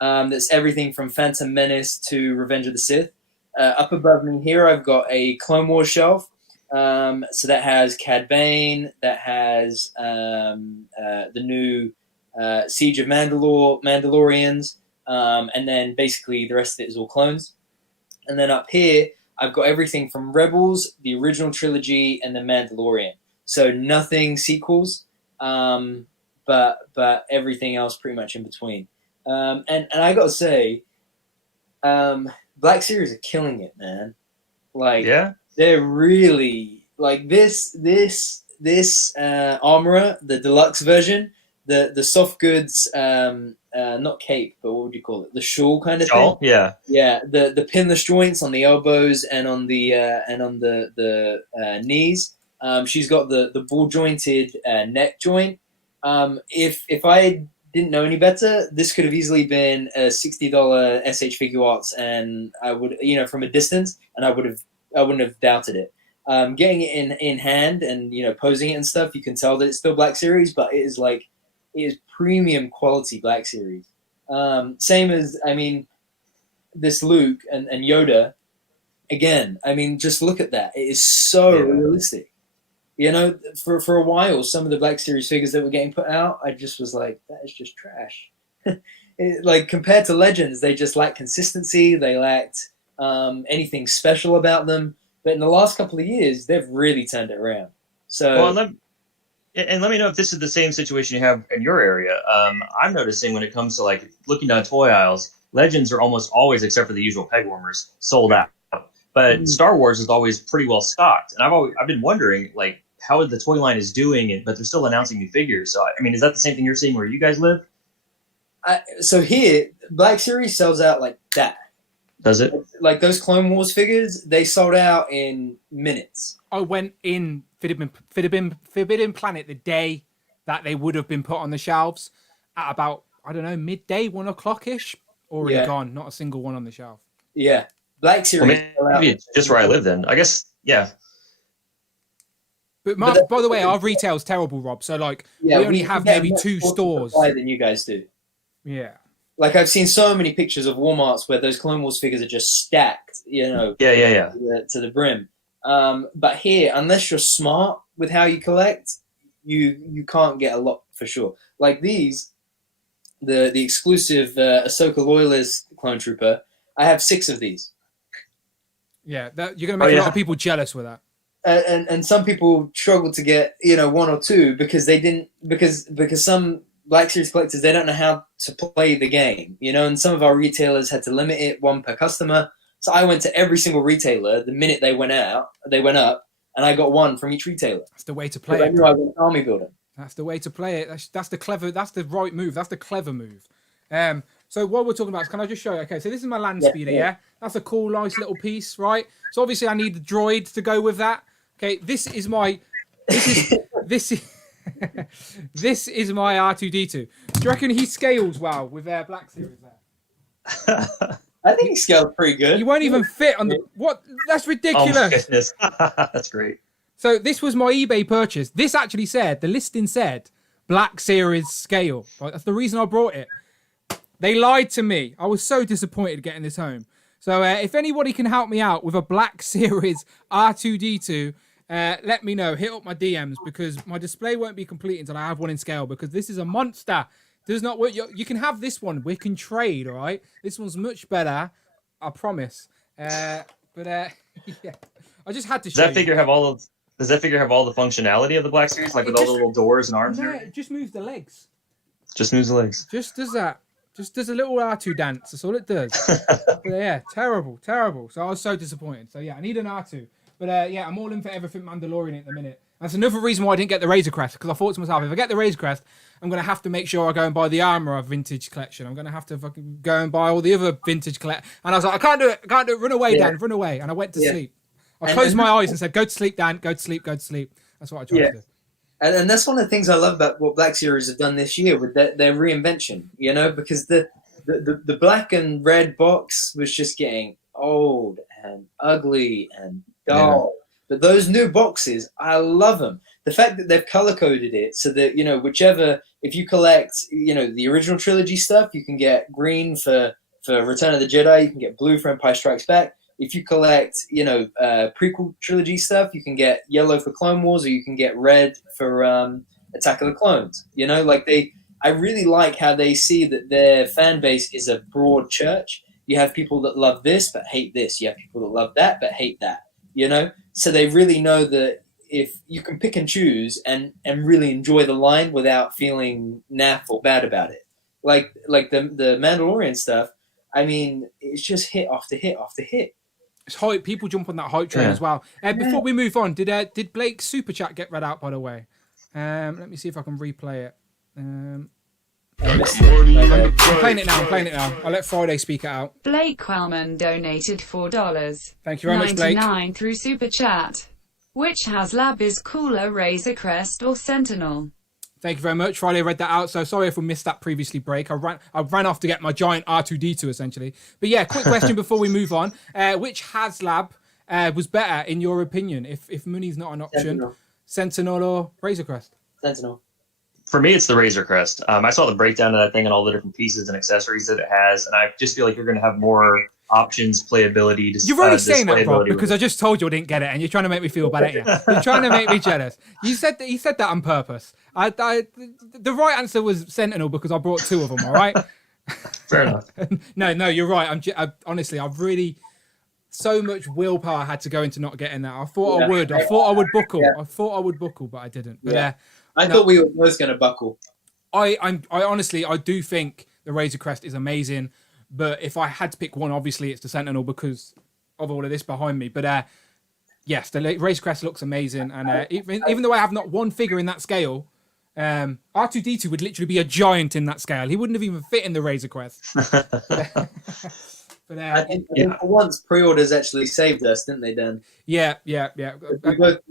that's everything from Phantom Menace to Revenge of the Sith. Up above me here, I've got a Clone Wars shelf. So that has Cad Bane, that has the new Siege of Mandalorians, and then basically the rest of it is all clones. And then up here, I've got everything from Rebels, the original trilogy, and the Mandalorian. So nothing sequels, but everything else pretty much in between. And I gotta say, Black Series are killing it, man. Like, yeah. They're really like this armorer, the deluxe version, the soft goods, not cape, but what would you call it? The shawl kind of thing. Yeah. Yeah. The pinless joints on the elbows and on the knees. She's got the ball jointed neck joint. If I didn't know any better, this could have easily been a $60 SH Figure Arts, and I would, from a distance, and I wouldn't have doubted it. Getting it in hand and posing it and stuff, you can tell that it's still Black Series, but it is premium quality Black Series. Same as this Luke and Yoda. Again, just look at that. It is so realistic. For a while, some of the Black Series figures that were getting put out, I just was like, that is just trash. like compared to Legends, they just lack consistency. They lacked anything special about them. But in the last couple of years, they've really turned it around. So, Well, and let me know if this is the same situation you have in your area. I'm noticing when it comes to like looking down toy aisles, Legends are almost always, except for the usual peg warmers, sold out. But Star Wars is always pretty well stocked, and I've been wondering like how the toy line is doing it, but they're still announcing new figures. So I mean, is that the same thing you're seeing where you guys live? so here, Black Series sells out like that. Does it? Like those Clone Wars figures, they sold out in minutes. I went in Forbidden Planet the day that they would have been put on the shelves at about, I don't know, midday, 1 o'clock ish. Already gone. Not a single one on the shelf. Yeah. Black Series. Well, maybe it's just where I live then. I guess, yeah. But Mark, by the way, our retail's terrible, Rob. So like, we only have maybe 2 stores. Than you guys do. Yeah. Like I've seen so many pictures of Walmarts where those Clone Wars figures are just stacked, you know. Yeah. To the brim. But here, unless you're smart with how you collect, you can't get a lot for sure. Like these, the exclusive Ahsoka Loyalist Clone Trooper, I have 6 of these. Yeah, you're going to make a lot of people jealous with that. And some people struggle to get 1 or 2 because they didn't because some Black Series collectors, they don't know how to play the game, and some of our retailers had to limit it 1 per customer. So I went to every single retailer the minute they went up, and I got 1 from each retailer. That's the way to play it. I knew I was an army builder. That's the way to play it. That's the right move. That's the clever move. So what we're talking about is, can I just show you? Okay, so this is my land speeder, yeah? That's a cool, nice little piece, right? So obviously I need the droid to go with that. Okay, this is my this is my R2D2. Do you reckon he scales well with Black Series there? I think he scaled pretty good. You won't even fit on the... What? That's ridiculous. Oh my goodness. That's great. So this was my eBay purchase. This actually said, the listing said, Black Series scale. Right? That's the reason I brought it. They lied to me. I was so disappointed getting this home. So if anybody can help me out with a Black Series R2D2, let me know. Hit up my DMs, because my display won't be complete until I have one in scale, because this is a monster. Does not work. You can have this one. We can trade, all right? This one's much better, I promise. Yeah, I just had to show Does that figure have all the functionality of the Black Series, like with all the little doors and arms? No, it just moves the legs. Just moves the legs. Just does that. Just does a little R2 dance. That's all it does. But yeah, terrible. So I was so disappointed. So yeah, I need an R2. But yeah, I'm all in for everything Mandalorian at the minute. That's another reason why I didn't get the Razor Crest, because I thought to myself, if I get the Razor Crest, I'm going to have to make sure I go and buy the Armour Vintage Collection. I'm going to have to fucking go and buy all the other Vintage Collect. And I was like, I can't do it. Run away, Dan. Run away. And I went to sleep. I closed my eyes and said, go to sleep, Dan. Go to sleep. That's what I tried to do. And that's one of the things I love about what Black Series have done this year with their reinvention, because the black and red box was just getting old and ugly and dull. Yeah. But those new boxes, I love them. The fact that they've color-coded it so that, if you collect, the original trilogy stuff, you can get green for Return of the Jedi, you can get blue for Empire Strikes Back. If you collect, prequel trilogy stuff, you can get yellow for Clone Wars, or you can get red for Attack of the Clones. I really like how they see that their fan base is a broad church. You have people that love this but hate this. You have people that love that but hate that. So they really know that if you can pick and choose and really enjoy the line without feeling naff or bad about it. Like the Mandalorian stuff, I mean, it's just hit after hit after hit. It's hype. People jump on that hype train as well. Before we move on, did Blake's super chat get read out, by the way? Let me see if I can replay it. I'm playing it now. I'll let Friday speak it out. Blake Quellman donated $4. Thank you very much, Blake. 99 through super chat. Which HasLab is cooler, Razor Crest or Sentinel? Thank you very much. Friday read that out. So sorry if we missed that previously break. I ran off to get my giant R2D2 essentially. But yeah, quick question before we move on. Which HasLab was better in your opinion? If money's not an option, Sentinel or Razor Crest? Sentinel. For me, it's the Razor Crest. I saw the breakdown of that thing and all the different pieces and accessories that it has, and I just feel like you're going to have more options, playability, You're already saying that, Rob, displayability. because I just told you I didn't get it, and you're trying to make me feel bad at you. You're trying to make me jealous. You said that on purpose. The right answer was Sentinel because I brought 2 of them. All right. Fair enough. No, you're right. Honestly, I've really so much willpower had to go into not getting that. I thought I would. I thought I would buckle. Yeah. I thought I would buckle, but I didn't. But Yeah. I thought we were both going to buckle. I honestly, I do think the Razor Crest is amazing, but if I had to pick one, obviously it's the Sentinel because of all of this behind me. But yes, the Razor Crest looks amazing, and even though I have not one figure in that scale, R2D2 would literally be a giant in that scale. He wouldn't have even fit in the Razor Crest. But I think for once pre-orders actually saved us, didn't they, Dan? Yeah. We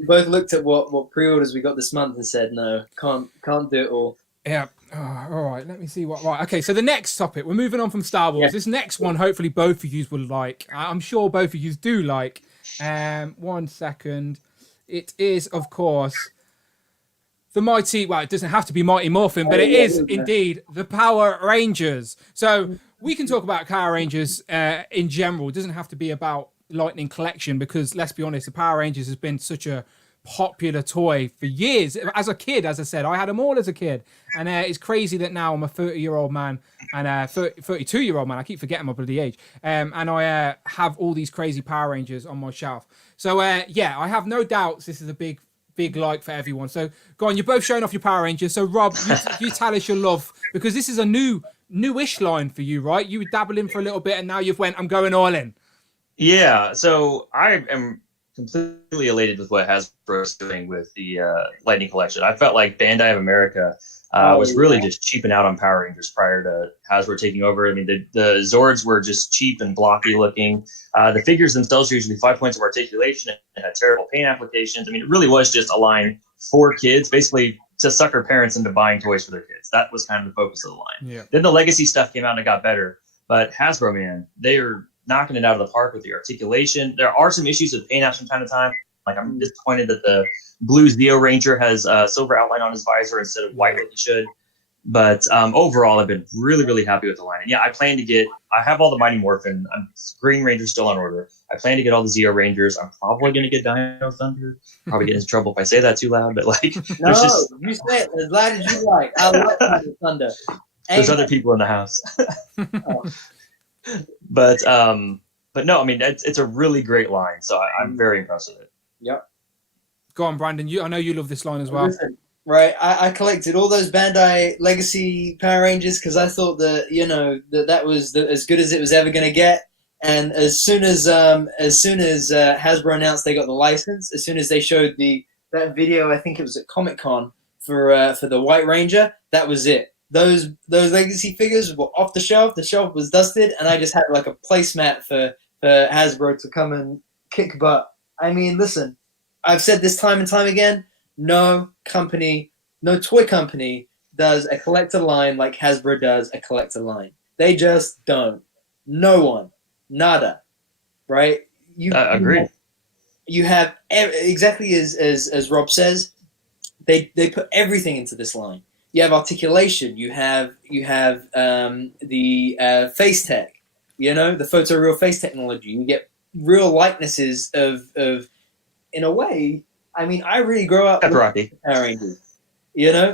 both looked at what pre-orders we got this month and said, no, can't do it all. Yeah. Oh, all right. Let me see what. Right. Okay. So the next topic, we're moving on from Star Wars. Yeah. This next one, hopefully, both of you will like. I'm sure both of you do like. 1 second. It is, of course, the mighty. Well, it doesn't have to be Mighty Morphin, but it is indeed the Power Rangers. So we can talk about Power Rangers in general. It doesn't have to be about Lightning Collection because, let's be honest, the Power Rangers has been such a popular toy for years. As a kid, as I said, I had them all as a kid, and it's crazy that now I'm a 30-year-old man and a 32-year-old man. I keep forgetting my bloody age, and I have all these crazy Power Rangers on my shelf. So yeah, I have no doubts this is a big like for everyone. So go on, you're both showing off your Power Rangers. So Rob, you tell us your love because this is a newish line for you, right? You were dabbling for a little bit, and now you've went, I'm going all in. Yeah, so I am completely elated with what Hasbro is doing with the Lightning Collection. I felt like Bandai of America was really just cheaping out on Power Rangers prior to Hasbro taking over. I mean, the Zords were just cheap and blocky looking. The figures themselves are usually 5 points of articulation and had terrible paint applications. I mean, it really was just a line for kids, basically to sucker parents into buying toys for their kids. That was kind of the focus of the line. Yeah. Then the Legacy stuff came out and it got better. But Hasbro, man, they are knocking it out of the park with the articulation. There are some issues with paint apps from time to time. Like I'm disappointed that the blue Zeo Ranger has a silver outline on his visor instead of white like he should. But overall, I've been really, really happy with the line. And yeah, I have all the Mighty Morphin. Green Ranger's still on order. I plan to get all the Zeo Rangers. I'm probably going to get Dino Thunder. Probably get into trouble if I say that too loud. But like, no, you say it as loud as you like. I love Dino Thunder. There's other people in the house. Oh. But no, I mean it's a really great line, so I'm very impressed with it. Yep. Go on, Brandon. I know you love this line as well. Listen, right, I collected all those Bandai Legacy Power Rangers because I thought that that was as good as it was ever going to get. And as soon as Hasbro announced they got the license, as soon as they showed that video, I think it was at Comic-Con for the White Ranger, that was it. Those Legacy figures were off the shelf. The shelf was dusted, and I just had like a placemat for Hasbro to come and kick butt. I mean, listen, I've said this time and time again. No toy company does a collector line like Hasbro does a collector line. They just don't. No one, nada, right? I agree. You have exactly as Rob says. They put everything into this line. You have articulation. You have the face tech. The photoreal face technology. You get real likenesses of in a way. I mean, I really grew up with Power Rangers.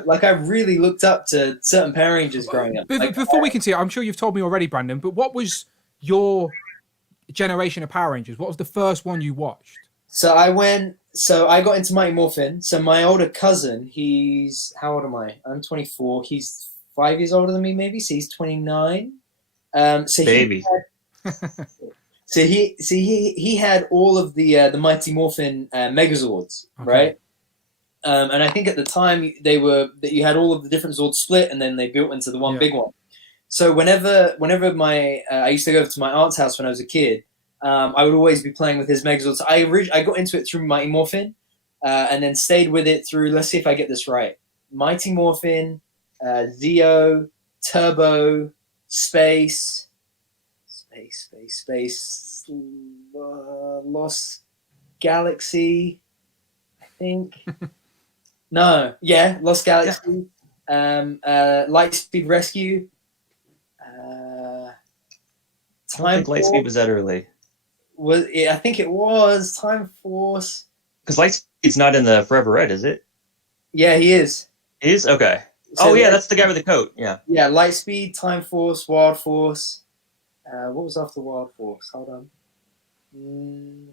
Like I really looked up to certain Power Rangers growing up. Before we continue, I'm sure you've told me already, Brandon. But what was your generation of Power Rangers? What was the first one you watched? So I got into Mighty Morphin. So my older cousin, how old am I? I'm 24. He's 5 years older than me, maybe. So he's 29. Baby. He had all of the Mighty Morphin Megazords, okay. Right? And I think at the time you had all of the different Zords split, and then they built into the one big one. So whenever I used to go over to my aunt's house when I was a kid. I would always be playing with his Megazords. I got into it through Mighty Morphin, and then stayed with it through. Let's see if I get this right. Mighty Morphin, Zeo, Turbo, Space, Lost Galaxy, I think. Lost Galaxy, Lightspeed Rescue. I don't think Lightspeed was that early. I think it was Time Force. Because Lightspeed's not in the Forever Red, is it? Yeah, he is. He is? Okay. So That's the guy with the coat. Yeah. Yeah, Lightspeed, Time Force, Wild Force. What was after Wild Force? Hold on.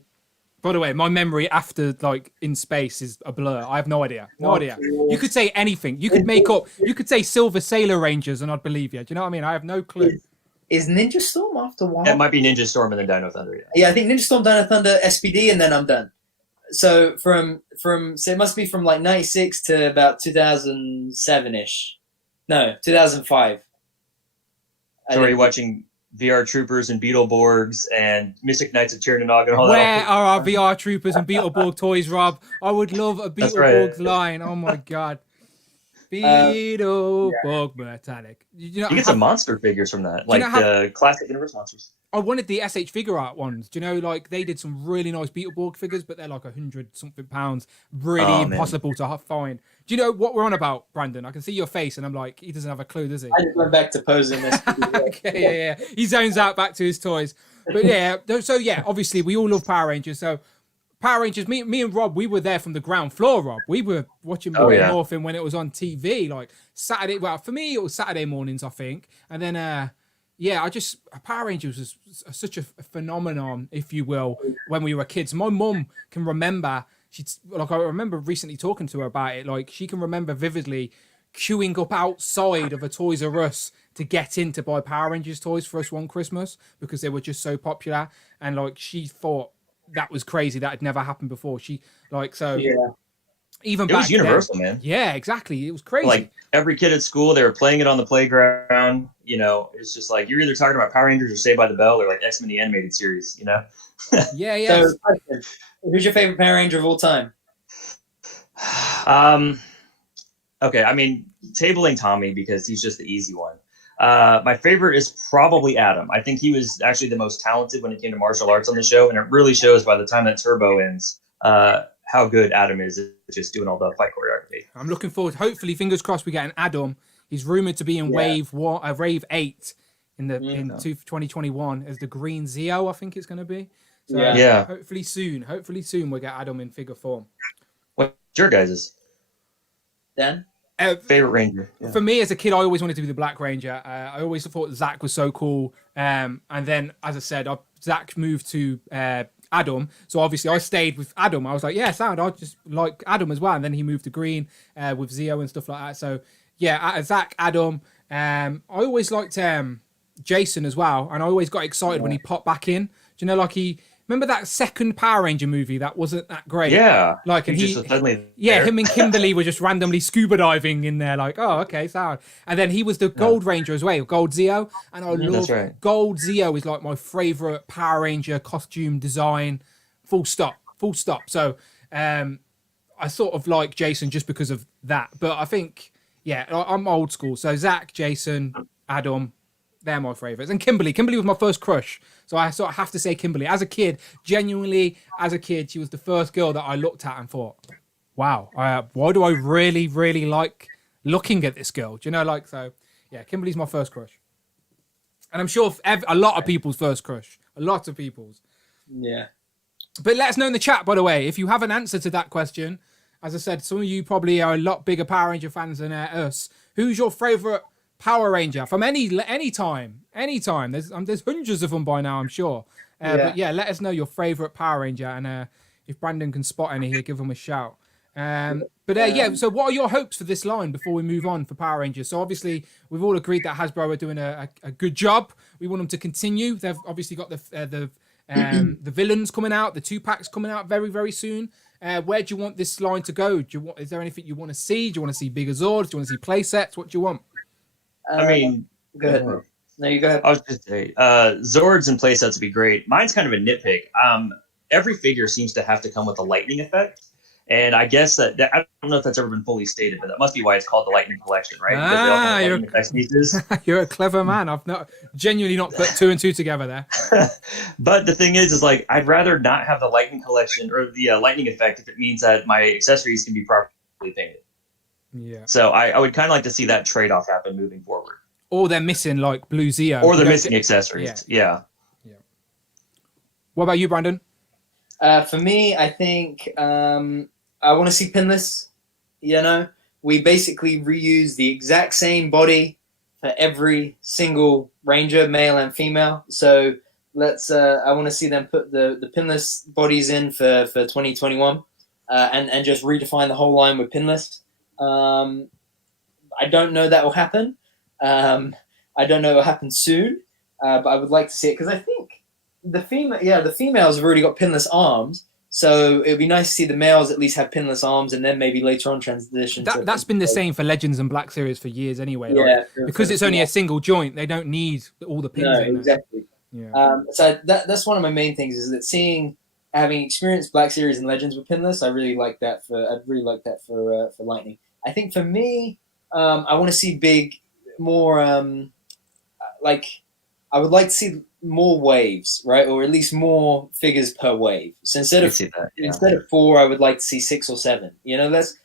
By the way, my memory after like in space is a blur. I have no idea. No idea. You could say anything. You could make up. You could say Silver Sailor Rangers, and I'd believe you. Do you know what I mean? I have no clue. Is Ninja Storm after Wild? It might be Ninja Storm and then Dino Thunder. Yeah, I think Ninja Storm, Dino Thunder, SPD, and then I'm done. So so it must be from like 96 to about 2007-ish. No, 2005. So are you watching VR Troopers and Beetleborgs and Mystic Knights of Tirnanog and all that? Where are our VR Troopers and Beetleborg toys, Rob? I would love a Beetleborg line. Oh my god. Beetleborg Metallic. You get some monster figures from that, like the classic Universe monsters. I wanted the SH Figure Art ones. Do you know, like they did some really nice Beetleborg figures, but they're like £100-something pounds. Really impossible to find. Do you know what we're on about, Brandon? I can see your face, and I'm like, he doesn't have a clue, does he? I just went back to posing this. Okay, yeah. He zones out back to his toys. But yeah, so yeah, obviously we all love Power Rangers. So Power Rangers, me and Rob, we were there from the ground floor, Rob. We were watching Morphin when it was on TV, like Saturday. Well, for me, it was Saturday mornings, I think. And then, Power Rangers was such a phenomenon, if you will, when we were kids. My mum can remember, I remember recently talking to her about it, like she can remember vividly queuing up outside of a Toys R Us to get in to buy Power Rangers toys for us one Christmas because they were just so popular. And like she thought that was crazy. That had never happened before. Even it was universal, man. Yeah, exactly. It was crazy. Like every kid at school, they were playing it on the playground. You know, it's just like you're either talking about Power Rangers or Saved by the Bell or like X-Men the animated series. You know. Yeah. So, who's your favorite Power Ranger of all time? Okay, I mean, tabling Tommy because he's just the easy one. My favorite is probably Adam. I think he was actually the most talented when it came to martial arts on the show, and it really shows by the time that Turbo ends how good Adam is at just doing all the fight choreography. I'm looking forward. Hopefully, fingers crossed, we get an Adam. He's rumored to be in Wave 8 in 2021 as the Green Zeo. I think it's going to be. So, Hopefully soon we'll get Adam in figure form. What's your guys's? Dan? Favorite Ranger? Yeah. For me, as a kid, I always wanted to be the Black Ranger. I always thought Zach was so cool. And then, as I said, Zach moved to Adam. So obviously, I stayed with Adam. I was like, I just like Adam as well. And then he moved to Green with Zeo and stuff like that. So yeah, Zach, Adam. I always liked Jason as well. And I always got excited when he popped back in. Do you know, like remember that second Power Ranger movie that wasn't that great? Yeah. Like, and him and Kimberly were just randomly scuba diving in there, like, oh, okay, sound. And then he was the Gold Ranger as well, Gold Zeo. And I love Gold Zeo is like my favorite Power Ranger costume design. Full stop. So I sort of like Jason just because of that. But I think, I'm old school. So Zach, Jason, Adam, they're my favorites. And Kimberly was my first crush. So I sort of have to say Kimberly. As a kid, genuinely, she was the first girl that I looked at and thought, wow, why do I really, really like looking at this girl? Do you know, like, so, yeah, Kimberly's my first crush. And I'm sure a lot of people's first crush. A lot of people's. Yeah. But let us know in the chat, by the way, if you have an answer to that question. As I said, some of you probably are a lot bigger Power Ranger fans than us. Who's your favourite Power Ranger from any time? There's hundreds of them by now, I'm sure. But yeah, let us know your favorite Power Ranger, and if Brandon can spot any here, give him a shout. So what are your hopes for this line before we move on for Power Rangers? So obviously we've all agreed that Hasbro are doing a good job. We want them to continue. They've obviously got the villains coming out, the 2-packs coming out very, very soon. Where do you want this line to go? Is there anything you want to see? Do you want to see bigger Zords? Do you want to see play sets? What do you want? I mean, go ahead. No, you go ahead. I was just saying, Zords and playsets would be great. Mine's kind of a nitpick. Every figure seems to have to come with a lightning effect, and I guess that I don't know if that's ever been fully stated, but that must be why it's called the Lightning Collection, right? You're a clever man. I've genuinely not put two and two together there. But the thing is like I'd rather not have the Lightning Collection or the lightning effect if it means that my accessories can be properly painted. Yeah. So I would kind of like to see that trade-off happen moving forward. Or they're missing like Blue Zeo. Or they're missing accessories. Yeah. What about you, Brandon? For me, I think I want to see pinless. You know, we basically reuse the exact same body for every single ranger, male and female. So let's. I want to see them put the pinless bodies in for 2021, and just redefine the whole line with pinless. I don't know that will happen. I don't know it will happen soon, but I would like to see it because I think the females have already got pinless arms. So it would be nice to see the males at least have pinless arms, and then maybe later on transition. That's been the same for Legends and Black Series for years anyway. Yeah, because it's only a single joint, they don't need all the pins. No, in exactly. Yeah. So that's one of my main things is that having experienced Black Series and Legends with pinless, I'd really like that for Lightning. I think for me, I want to see more like I would like to see more waves, right, or at least more figures per wave. So instead of 4, I would like to see 6 or 7. You know, let's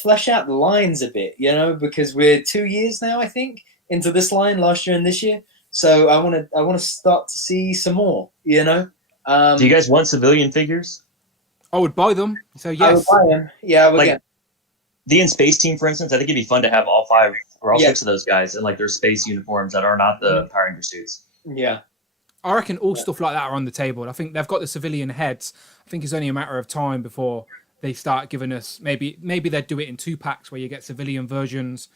flesh out the lines a bit. You know, because we're 2 years now, I think, into this line, last year and this year. So I want to start to see some more. You know. Do you guys want civilian figures? I would buy them. So yes, I would buy them. Yeah, I would get. The In Space team, for instance, I think it'd be fun to have all 5 or all 6 of those guys in like their space uniforms that are not the Power Ranger suits. Yeah. I reckon all stuff like that are on the table. I think they've got the civilian heads. I think it's only a matter of time before they start giving us maybe they'd do it in 2 packs where you get civilian versions.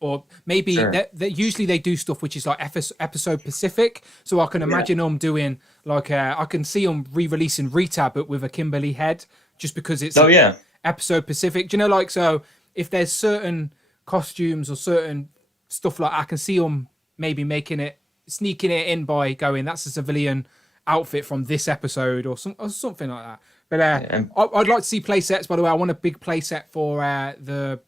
Or maybe usually they do stuff which is like episode specific. So I can imagine them doing like I can see them re-releasing Rita but with a Kimberly head just because it's episode specific. Do you know, like, so if there's certain costumes or certain stuff like I can see them maybe sneaking it in by going, that's a civilian outfit from this episode or something like that. But I'd like to see play sets, by the way. I want a big play set for the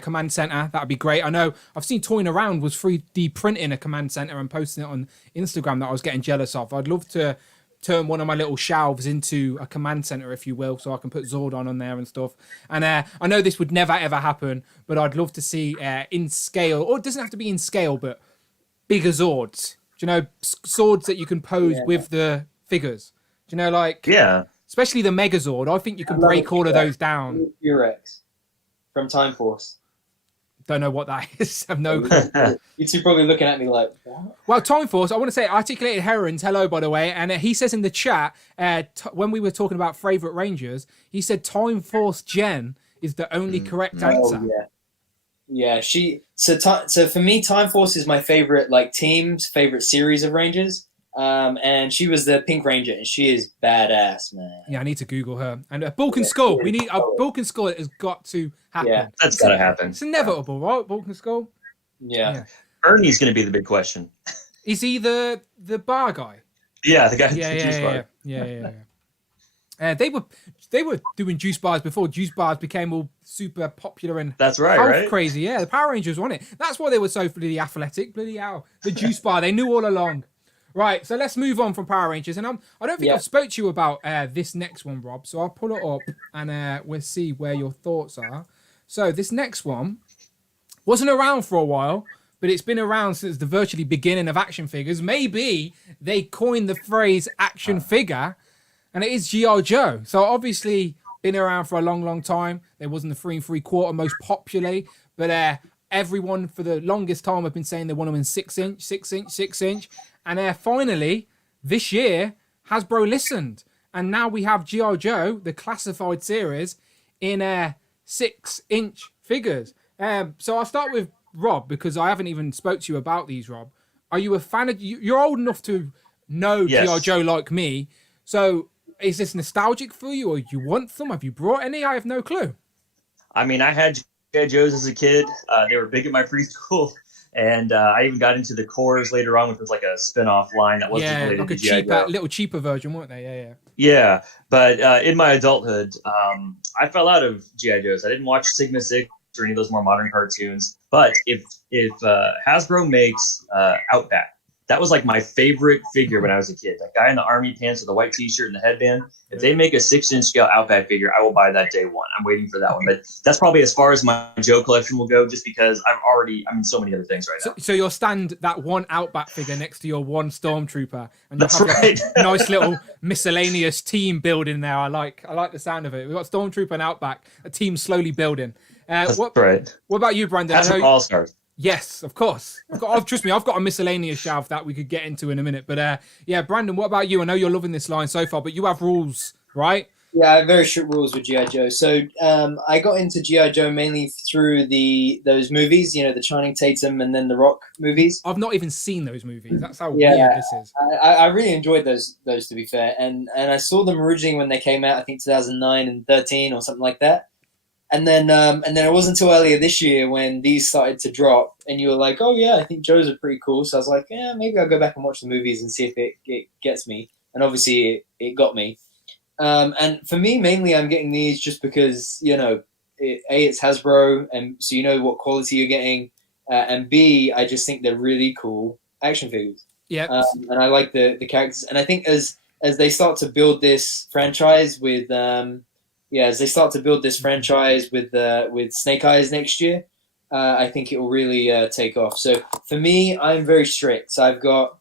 command center. That'd be great. I know I've seen toying around was 3D printing a command center and posting it on Instagram that I was getting jealous of. I'd love to turn one of my little shelves into a command center, if you will, so I can put Zordon on there and stuff. And I know this would never ever happen, but I'd love to see in scale, or it doesn't have to be in scale, but bigger Zords. Do you know, swords that you can pose with the figures? Do you know, like, especially the Megazord. I think you can break all of those down. Urex from Time Force. Don't know what that is. I've no clue. You two probably looking at me like, what? Well, Time Force, I want to say Articulated Herons, hello, by the way. And he says in the chat, when we were talking about favourite Rangers, he said Time Force Jen is the only correct answer. Oh, yeah. So for me, Time Force is my favourite, like, team's favourite series of Rangers. And she was the Pink Ranger, and she is badass, man. Yeah, I need to Google her. And Bulk and Skull. We need Bulk and Skull has got to happen. Yeah, that's got to happen. It's inevitable, right? Bulk and Skull. Yeah. Ernie's going to be the big question. Is he the bar guy? Yeah, the guy. Yeah. They were doing juice bars before juice bars became all super popular and that's right, health crazy. Yeah, the Power Rangers won it. That's why they were so bloody athletic. Bloody hell, the juice bar. They knew all along. Right, so let's move on from Power Rangers, and I don't think I've spoke to you about this next one, Rob. So I'll pull it up, and we'll see where your thoughts are. So this next one wasn't around for a while, but it's been around since the virtually beginning of action figures. Maybe they coined the phrase action figure, and it is G.I. Joe. So obviously been around for a long, long time. There wasn't the 3 3/4 most popular, but everyone for the longest time have been saying they want them in 6-inch. And finally, this year, Hasbro listened. And now we have G.I. Joe, the classified series, in 6-inch figures. So I'll start with Rob, because I haven't even spoke to you about these, Rob. Are you a fan of... You're old enough to know G.I. Joe like me. So is this nostalgic for you, or you want them? Have you brought any? I have no clue. I mean, I had G.I. Joes as a kid. They were big at my preschool. And I even got into the cores later on, which was like a spin-off line that wasn't related like to a G.I. Joe. little cheaper version, weren't they? Yeah, but in my adulthood, I fell out of G.I. Joes. I didn't watch Sigma 6 or any of those more modern cartoons. But if Hasbro makes Outback, that was like my favorite figure when I was a kid. That guy in the army pants with the white T-shirt and the headband. If they make a 6-inch scale Outback figure, I will buy that day one. I'm waiting for that one. But that's probably as far as my Joe collection will go, just because I'm in so many other things right now. So you'll stand that one Outback figure next to your one Stormtrooper, and That's you'll have right. a nice little miscellaneous team building there. I like the sound of it. We've got Stormtrooper and Outback, a team slowly building. That's right. What about you, Brandon? That's all stars. Yes, of course. Trust me, I've got a miscellaneous shelf that we could get into in a minute. But yeah, Brandon, what about you? I know you're loving this line so far, but you have rules, right? Yeah, I have very strict rules with G.I. Joe. So I got into G.I. Joe mainly through those movies, the Channing Tatum and then the Rock movies. I've not even seen those movies. That's how Yeah, weird this is. I really enjoyed those to be fair. And I saw them originally when they came out, I think 2009 and 13 or something like that. And then it wasn't until earlier this year when these started to drop, and you were like, oh yeah, I think Joe's are pretty cool. So I was like, yeah, maybe I'll go back and watch the movies and see if it gets me. And obviously it got me. And for me, mainly, I'm getting these just because, it's Hasbro, and so you know what quality you're getting, and B, I just think they're really cool action figures. Yeah. And I like the characters, and I think as they start to build this franchise with with Snake Eyes next year, I think it will really take off. So for me, I'm very strict. So I've got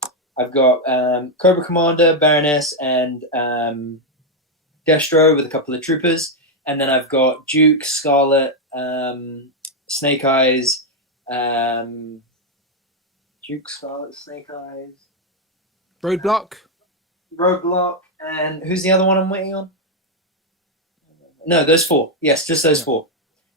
Cobra Commander, Baroness, and Destro with a couple of troopers, and then I've got Duke, Scarlet, Snake Eyes, Roadblock, and who's the other one I'm waiting on? No, those four. Yes, just those four.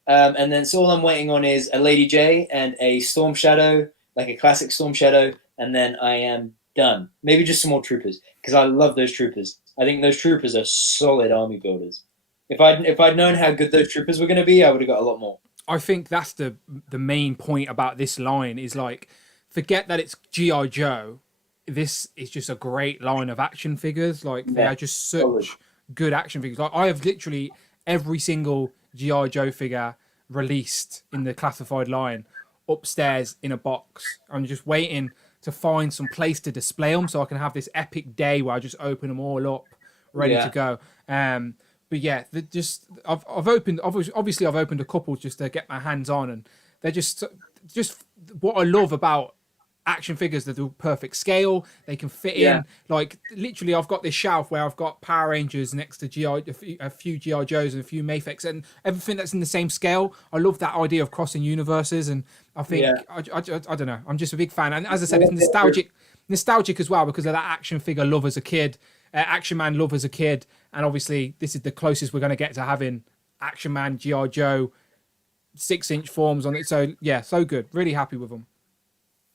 And then so all I'm waiting on is a Lady J and a Storm Shadow, like a classic Storm Shadow, and then I am done. Maybe just some more troopers, because I love those troopers. I think those troopers are solid army builders. If I'd known how good those troopers were going to be, I would have got a lot more. I think that's the main point about this line is like, forget that it's G.I. Joe. This is just a great line of action figures. Like they are just such good action figures. Like I have literally every single G.I. Joe figure released in the classified line upstairs in a box. I'm just waiting to find some place to display them so I can have this epic day where I just open them all up, ready to go. But yeah, I've opened a couple just to get my hands on, and they're just what I love about action figures. They're the perfect scale. They can fit in. Like literally, I've got this shelf where I've got Power Rangers next to a few GI Joes and a few Mafex, and everything that's in the same scale. I love that idea of crossing universes, and I think I don't know. I'm just a big fan, and as I said, it's nostalgic as well because of that action figure love as a kid, Action Man love as a kid, and obviously this is the closest we're going to get to having Action Man, GI Joe, 6-inch forms on it. So yeah, so good. Really happy with them.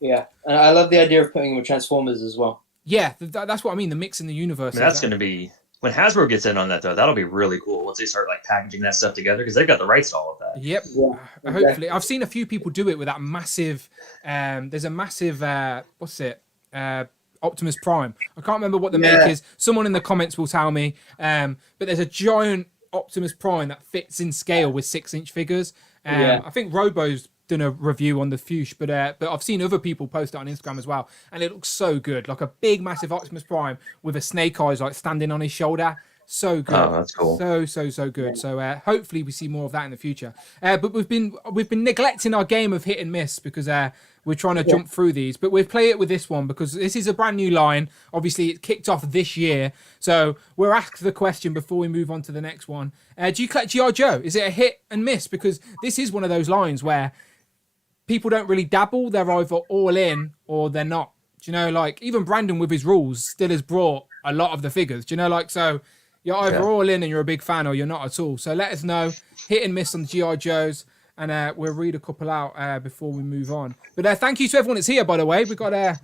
Yeah, and I love the idea of putting them with Transformers as well. Yeah, that's what I mean. The mix in the universe. That's going to be when Hasbro gets in on that, though. That'll be really cool once they start like packaging that stuff together because they've got the rights to all of that. Yep. Yeah, exactly. Hopefully, I've seen a few people do it with that massive. There's a massive. What's it? Optimus Prime. I can't remember what the make is. Someone in the comments will tell me. But there's a giant Optimus Prime that fits in scale with 6-inch figures. I think Robo's done a review on the Fuchs, but I've seen other people post it on Instagram as well, and it looks so good, like a big massive Optimus Prime with a Snake Eyes like standing on his shoulder. So good. Oh, that's cool. So good. So hopefully we see more of that in the future. But we've been neglecting our game of hit and miss because we're trying to jump through these. But we'll play it with this one because this is a brand new line. Obviously, it kicked off this year. So we'll ask the question before we move on to the next one. Do you collect G.I. Joe? Is it a hit and miss? Because this is one of those lines where people don't really dabble. They're either all in or they're not. Do you know, like even Brandon with his rules still has brought a lot of the figures. Do you know, like so. You're either all in and you're a big fan or you're not at all. So let us know. Hit and miss on the G.I. Joes. And we'll read a couple out before we move on. But thank you to everyone that's here, by the way. We got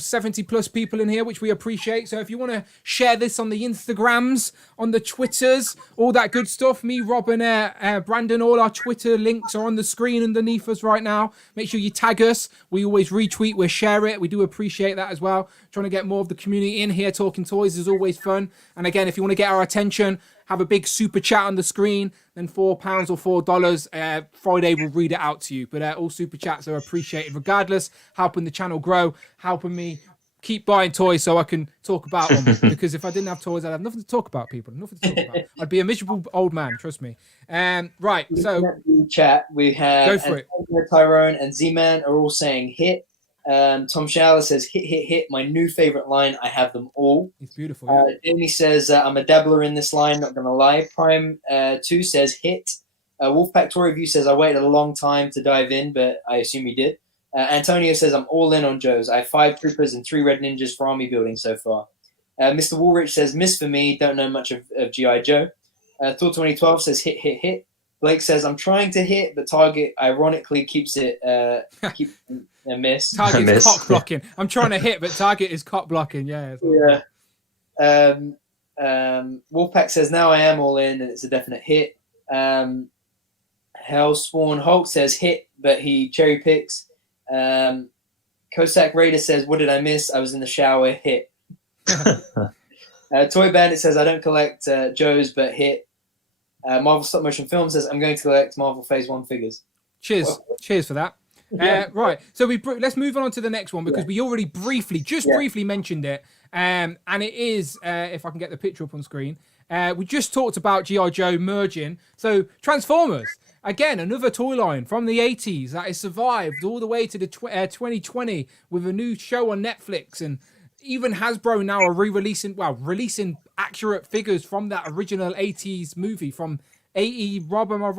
70 plus people in here, which we appreciate. So if you want to share this on the Instagrams, on the Twitters, all that good stuff, me, Rob, and Brandon, all our Twitter links are on the screen underneath us right now. Make sure you tag us. We always retweet, we share it. We do appreciate that as well. Trying to get more of the community in here. Talking toys is always fun. And again, if you want to get our attention, have a big super chat on the screen, then £4 or $4, Friday will read it out to you. But all super chats are appreciated regardless, helping the channel grow, helping me keep buying toys so I can talk about them. Because if I didn't have toys, I'd have nothing to talk about, people. Nothing to talk about. I'd be a miserable old man, trust me. Right, so chat, we have go for it. Tyrone and Z-Man are all saying hit. Tom Schaller says hit, my new favorite line. I have them all. It's beautiful. Yeah. Jamie says I'm a dabbler in this line, not gonna lie. Prime 2 says hit. Wolfpack Toy Review says I waited a long time to dive in, but I assume you did. Antonio says I'm all in on Joe's. I have 5 troopers and 3 red ninjas for army building so far. Mr. Woolrich says miss for me, don't know much of G.I. Joe. Thor 2012 says hit. Blake says I'm trying to hit, but Target ironically keeps it keep a miss. Target's cock blocking. I'm trying to hit, but Target is cock blocking. Yeah. Wolfpack says now I am all in, and it's a definite hit. Hellspawn Hulk says hit, but he cherry picks. Cossack Raider says, what did I miss? I was in the shower, hit. Toy Bandit says, I don't collect Joe's, but hit. Marvel Stop Motion Film says, I'm going to collect Marvel Phase 1 figures. Cheers. Cheers for that. Right, so let's move on to the next one because we already briefly mentioned it. And it is, if I can get the picture up on screen, we just talked about G.I. Joe merging. So Transformers. Again, another toy line from the 80s that has survived all the way to the 2020 with a new show on Netflix. And even Hasbro now are releasing accurate figures from that original 80s movie from 80, Rob, am I right?